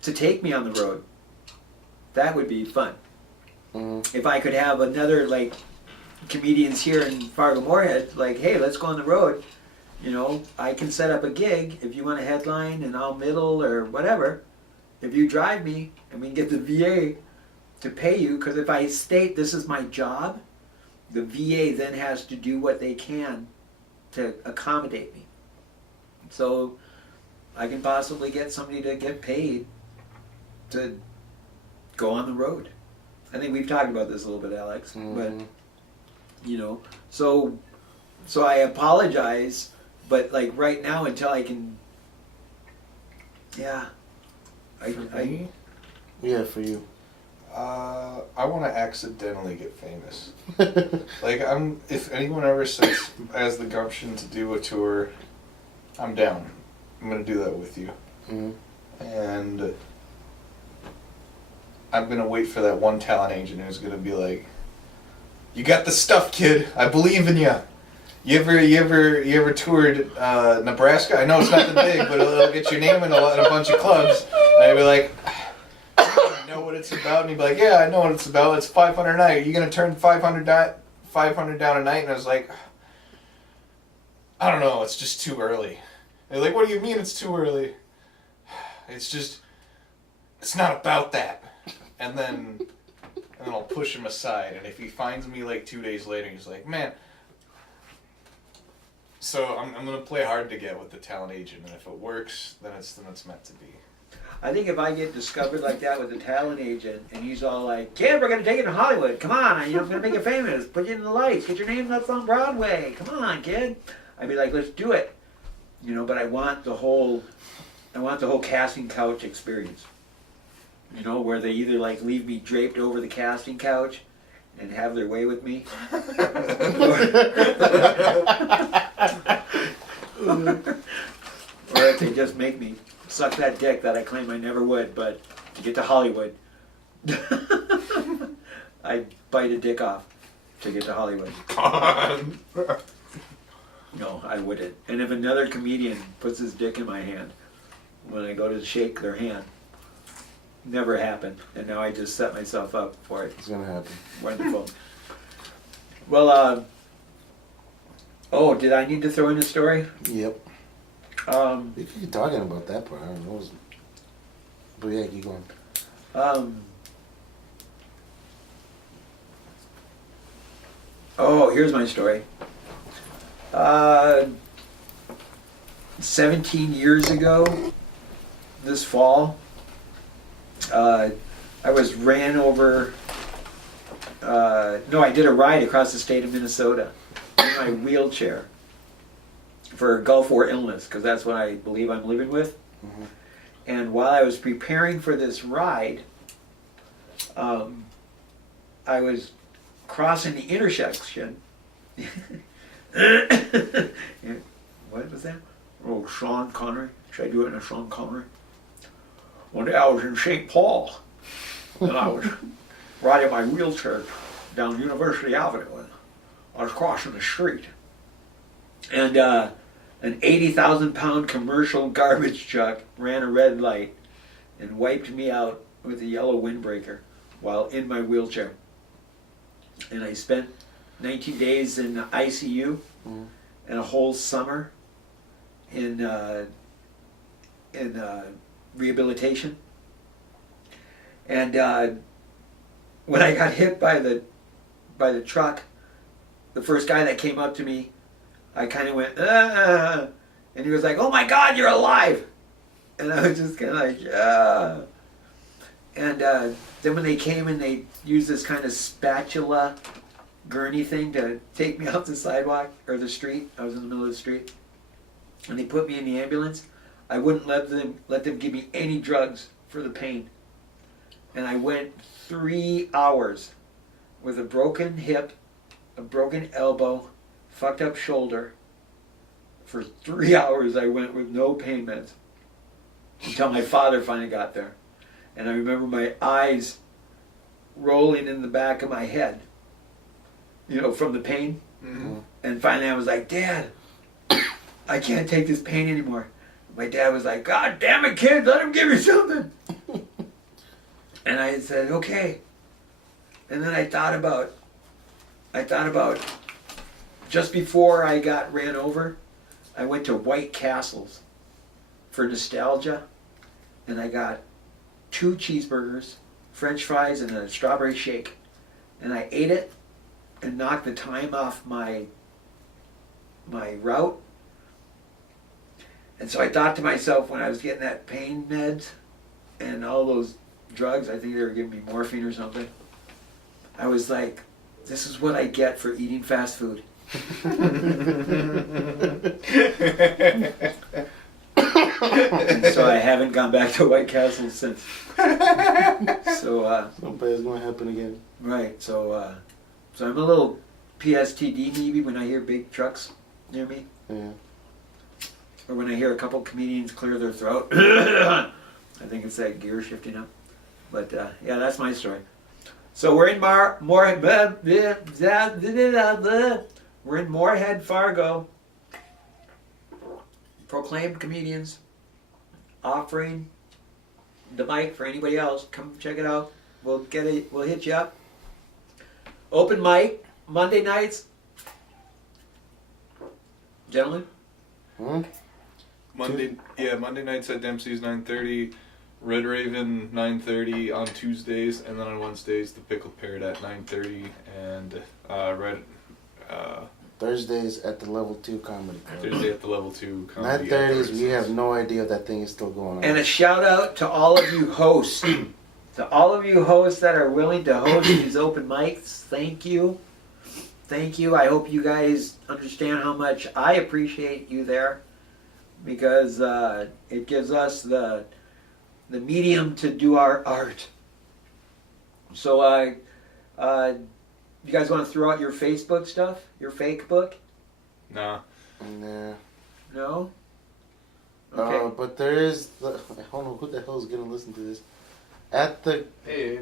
to take me on the road. That would be fun. Mm-hmm. If I could have another, like, comedians here in Fargo-Moorhead, like, hey, let's go on the road. You know, I can set up a gig if you want to headline and I'll middle or whatever. If you drive me and we can get the VA to pay you, because if I state this is my job, the VA then has to do what they can to accommodate me. So I can possibly get somebody to get paid to go on the road. I think we've talked about this a little bit, Alex, Mm-hmm. but you know, so I apologize, but like right now until I can, yeah, I Yeah, for you. I want to accidentally get famous. Like, if anyone ever has the gumption to do a tour, I'm down. I'm gonna do that with you. Mm-hmm. And I'm gonna wait for that one talent agent who's gonna be like, "You got the stuff, kid. I believe in you. You ever toured Nebraska? I know it's not that big, but it'll get your name in a bunch of clubs." And I'd be like, "I know what it's about." And he'd be like, "Yeah, I know what it's about. It's 500 a night. Are you gonna turn 500 down a night?" And I was like, "I don't know. It's just too early." And they're like, "What do you mean it's too early?" It's not about that. And then I'll push him aside. And if he finds me like 2 days later, he's like, "Man." So I'm gonna play hard to get with the talent agent, and if it works, then it's meant to be. I think if I get discovered like that with a talent agent, and he's all like, "Kid, we're gonna take you to Hollywood. Come on, you know, I'm gonna make you famous. Put you in the lights. Get your name up on Broadway. Come on, kid." I'd be like, "Let's do it." You know, but I want the whole casting couch experience. You know, where they either like leave me draped over the casting couch and have their way with me, or if they just make me suck that dick that I claim I never would, but to get to Hollywood, I bite a dick off to get to Hollywood. No, I wouldn't. And if another comedian puts his dick in my hand when I go to shake their hand, never happened. And now I just set myself up for it. It's gonna happen. Wonderful. Well, oh, did I need to throw in a story? Yep. You keep talking about that part. I don't know. But yeah, keep going. Oh, here's my story. 17 years ago, this fall. I was ran over. No, I did a ride across the state of Minnesota in my wheelchair for Gulf War illness, because that's what I believe I'm living with. Mhm. And while I was preparing for this ride, I was crossing the intersection. What was that? Oh, Sean Connery. Should I do it in a Sean Connery? One day I was in St. Paul, and I was riding my wheelchair down University Avenue, and I was crossing the street. And an 80,000-pound commercial garbage truck ran a red light and wiped me out with a yellow windbreaker while in my wheelchair. And I spent 19 days in the ICU and a whole summer in rehabilitation. And when I got hit by the truck, the first guy that came up to me, I kind of went, and he was like, "Oh my God, you're alive!" And I was just kind of like, "Yeah." And then when they came and they used this kind of spatula gurney thing to take me off the sidewalk or the street, I was in the middle of the street, and they put me in the ambulance, I wouldn't let them give me any drugs for the pain. And I went 3 hours with a broken hip, a broken elbow, fucked up shoulder. For 3 hours I went with no pain meds until my father finally got there. And I remember my eyes rolling in the back of my head, you know, from the pain. Mm-hmm. And finally I was like, "Dad, I can't take this pain anymore." My dad was like, "God damn it, kid, let him give you something." And I said, "Okay." And then I thought about just before I got ran over, I went to White Castle's for nostalgia, and I got 2 cheeseburgers, French fries, and a strawberry shake. And I ate it and knocked the time off my route. And so I thought to myself, when I was getting that pain meds and all those drugs, I think they were giving me morphine or something, I was like, this is what I get for eating fast food. And so I haven't gone back to White Castle since. So Something's gonna happen again. right, so I'm a little PSTD maybe when I hear big trucks near me, Yeah. or when I hear a couple comedians clear their throat. I think it's that gear shifting up. But yeah, that's my story. So we're in we're in Moorhead, Fargo. Proclaimed comedians offering the mic for anybody else. Come check it out. We'll hit you up. Open mic Monday nights. Gentlemen? Monday nights at Dempsey's 9:30, Red Raven 9:30 on Tuesdays, and then on Wednesdays the Pickled Parrot at 9:30, and Thursdays at the Level 2 Comedy Club. Thursday at the Level 2 Comedy. 9:30s, we have no idea that thing is still going on. And a shout out to all of you hosts. To all of you hosts that are willing to host these open mics, thank you. Thank you. I hope you guys understand how much I appreciate you there, because it gives us the medium to do our art. So you guys want to throw out your Facebook stuff? Your fake book? Nah. Nah. No? Okay. But there is I don't know who the hell is gonna listen to this. At the Hey,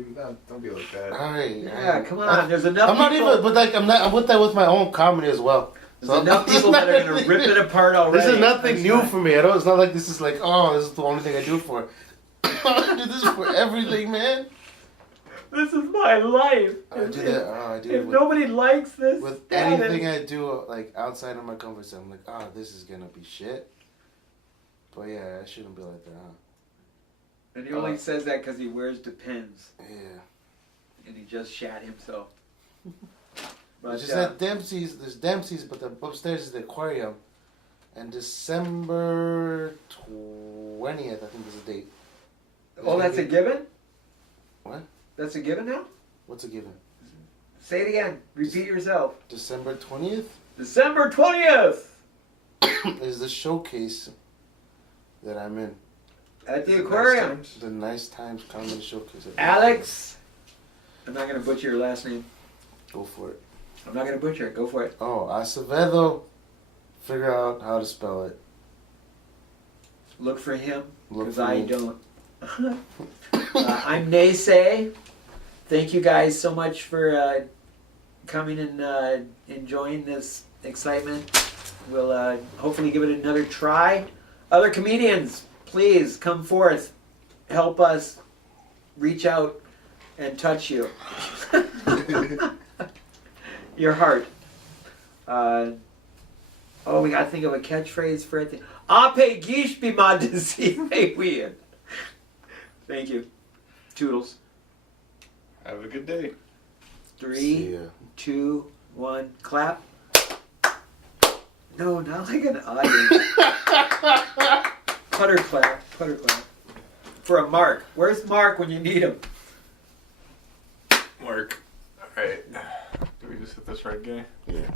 don't be like that. alright. Yeah, come on. There's enough I'm not people. even, but like I'm with that with my own comedy as well. There's enough people that are going to rip it apart already. This is nothing That's new fine. for me. I don't. It's not like this is like, oh, this is the only thing I do it for. I do this for everything, man. This is my life. I do that. I do If it with, nobody likes this, with damn it. anything I do, like outside of my comfort zone. I'm like, oh, this is gonna be shit. But yeah, I shouldn't be like that, huh? And he only says that because he wears Depends, Yeah. and he just shat himself. But It's just that Dempsey's. There's Dempsey's, but the upstairs is the aquarium. And December 20th, I think is the date. Oh, that's a given? What? That's a given now? What's a given? Say it again. Repeat yourself. December 20th December 20th! is the showcase that I'm in. At the aquarium. The Nice Times Comedy Showcase. Alex. I'm not going to butcher your last name. Go for it. I'm not going to butcher it. Go for it. Oh, Acevedo. Figure out how to spell it. Look for him. Look Because for I me. don't. I'm NeSe. Thank you guys so much for coming and enjoying this excitement. We'll hopefully give it another try. Other comedians, please come forth. Help us reach out and touch you. Your heart. We gotta think of a catchphrase for it. Ape gish bima desi weird. Thank you. Toodles. Have a good day. See 3, ya. 2, 1, clap. No, not like an audience. Putter clap. Putter clap. For a Mark. Where's Mark when you need him? Mark. Alright. Do we just hit this red guy? Yeah.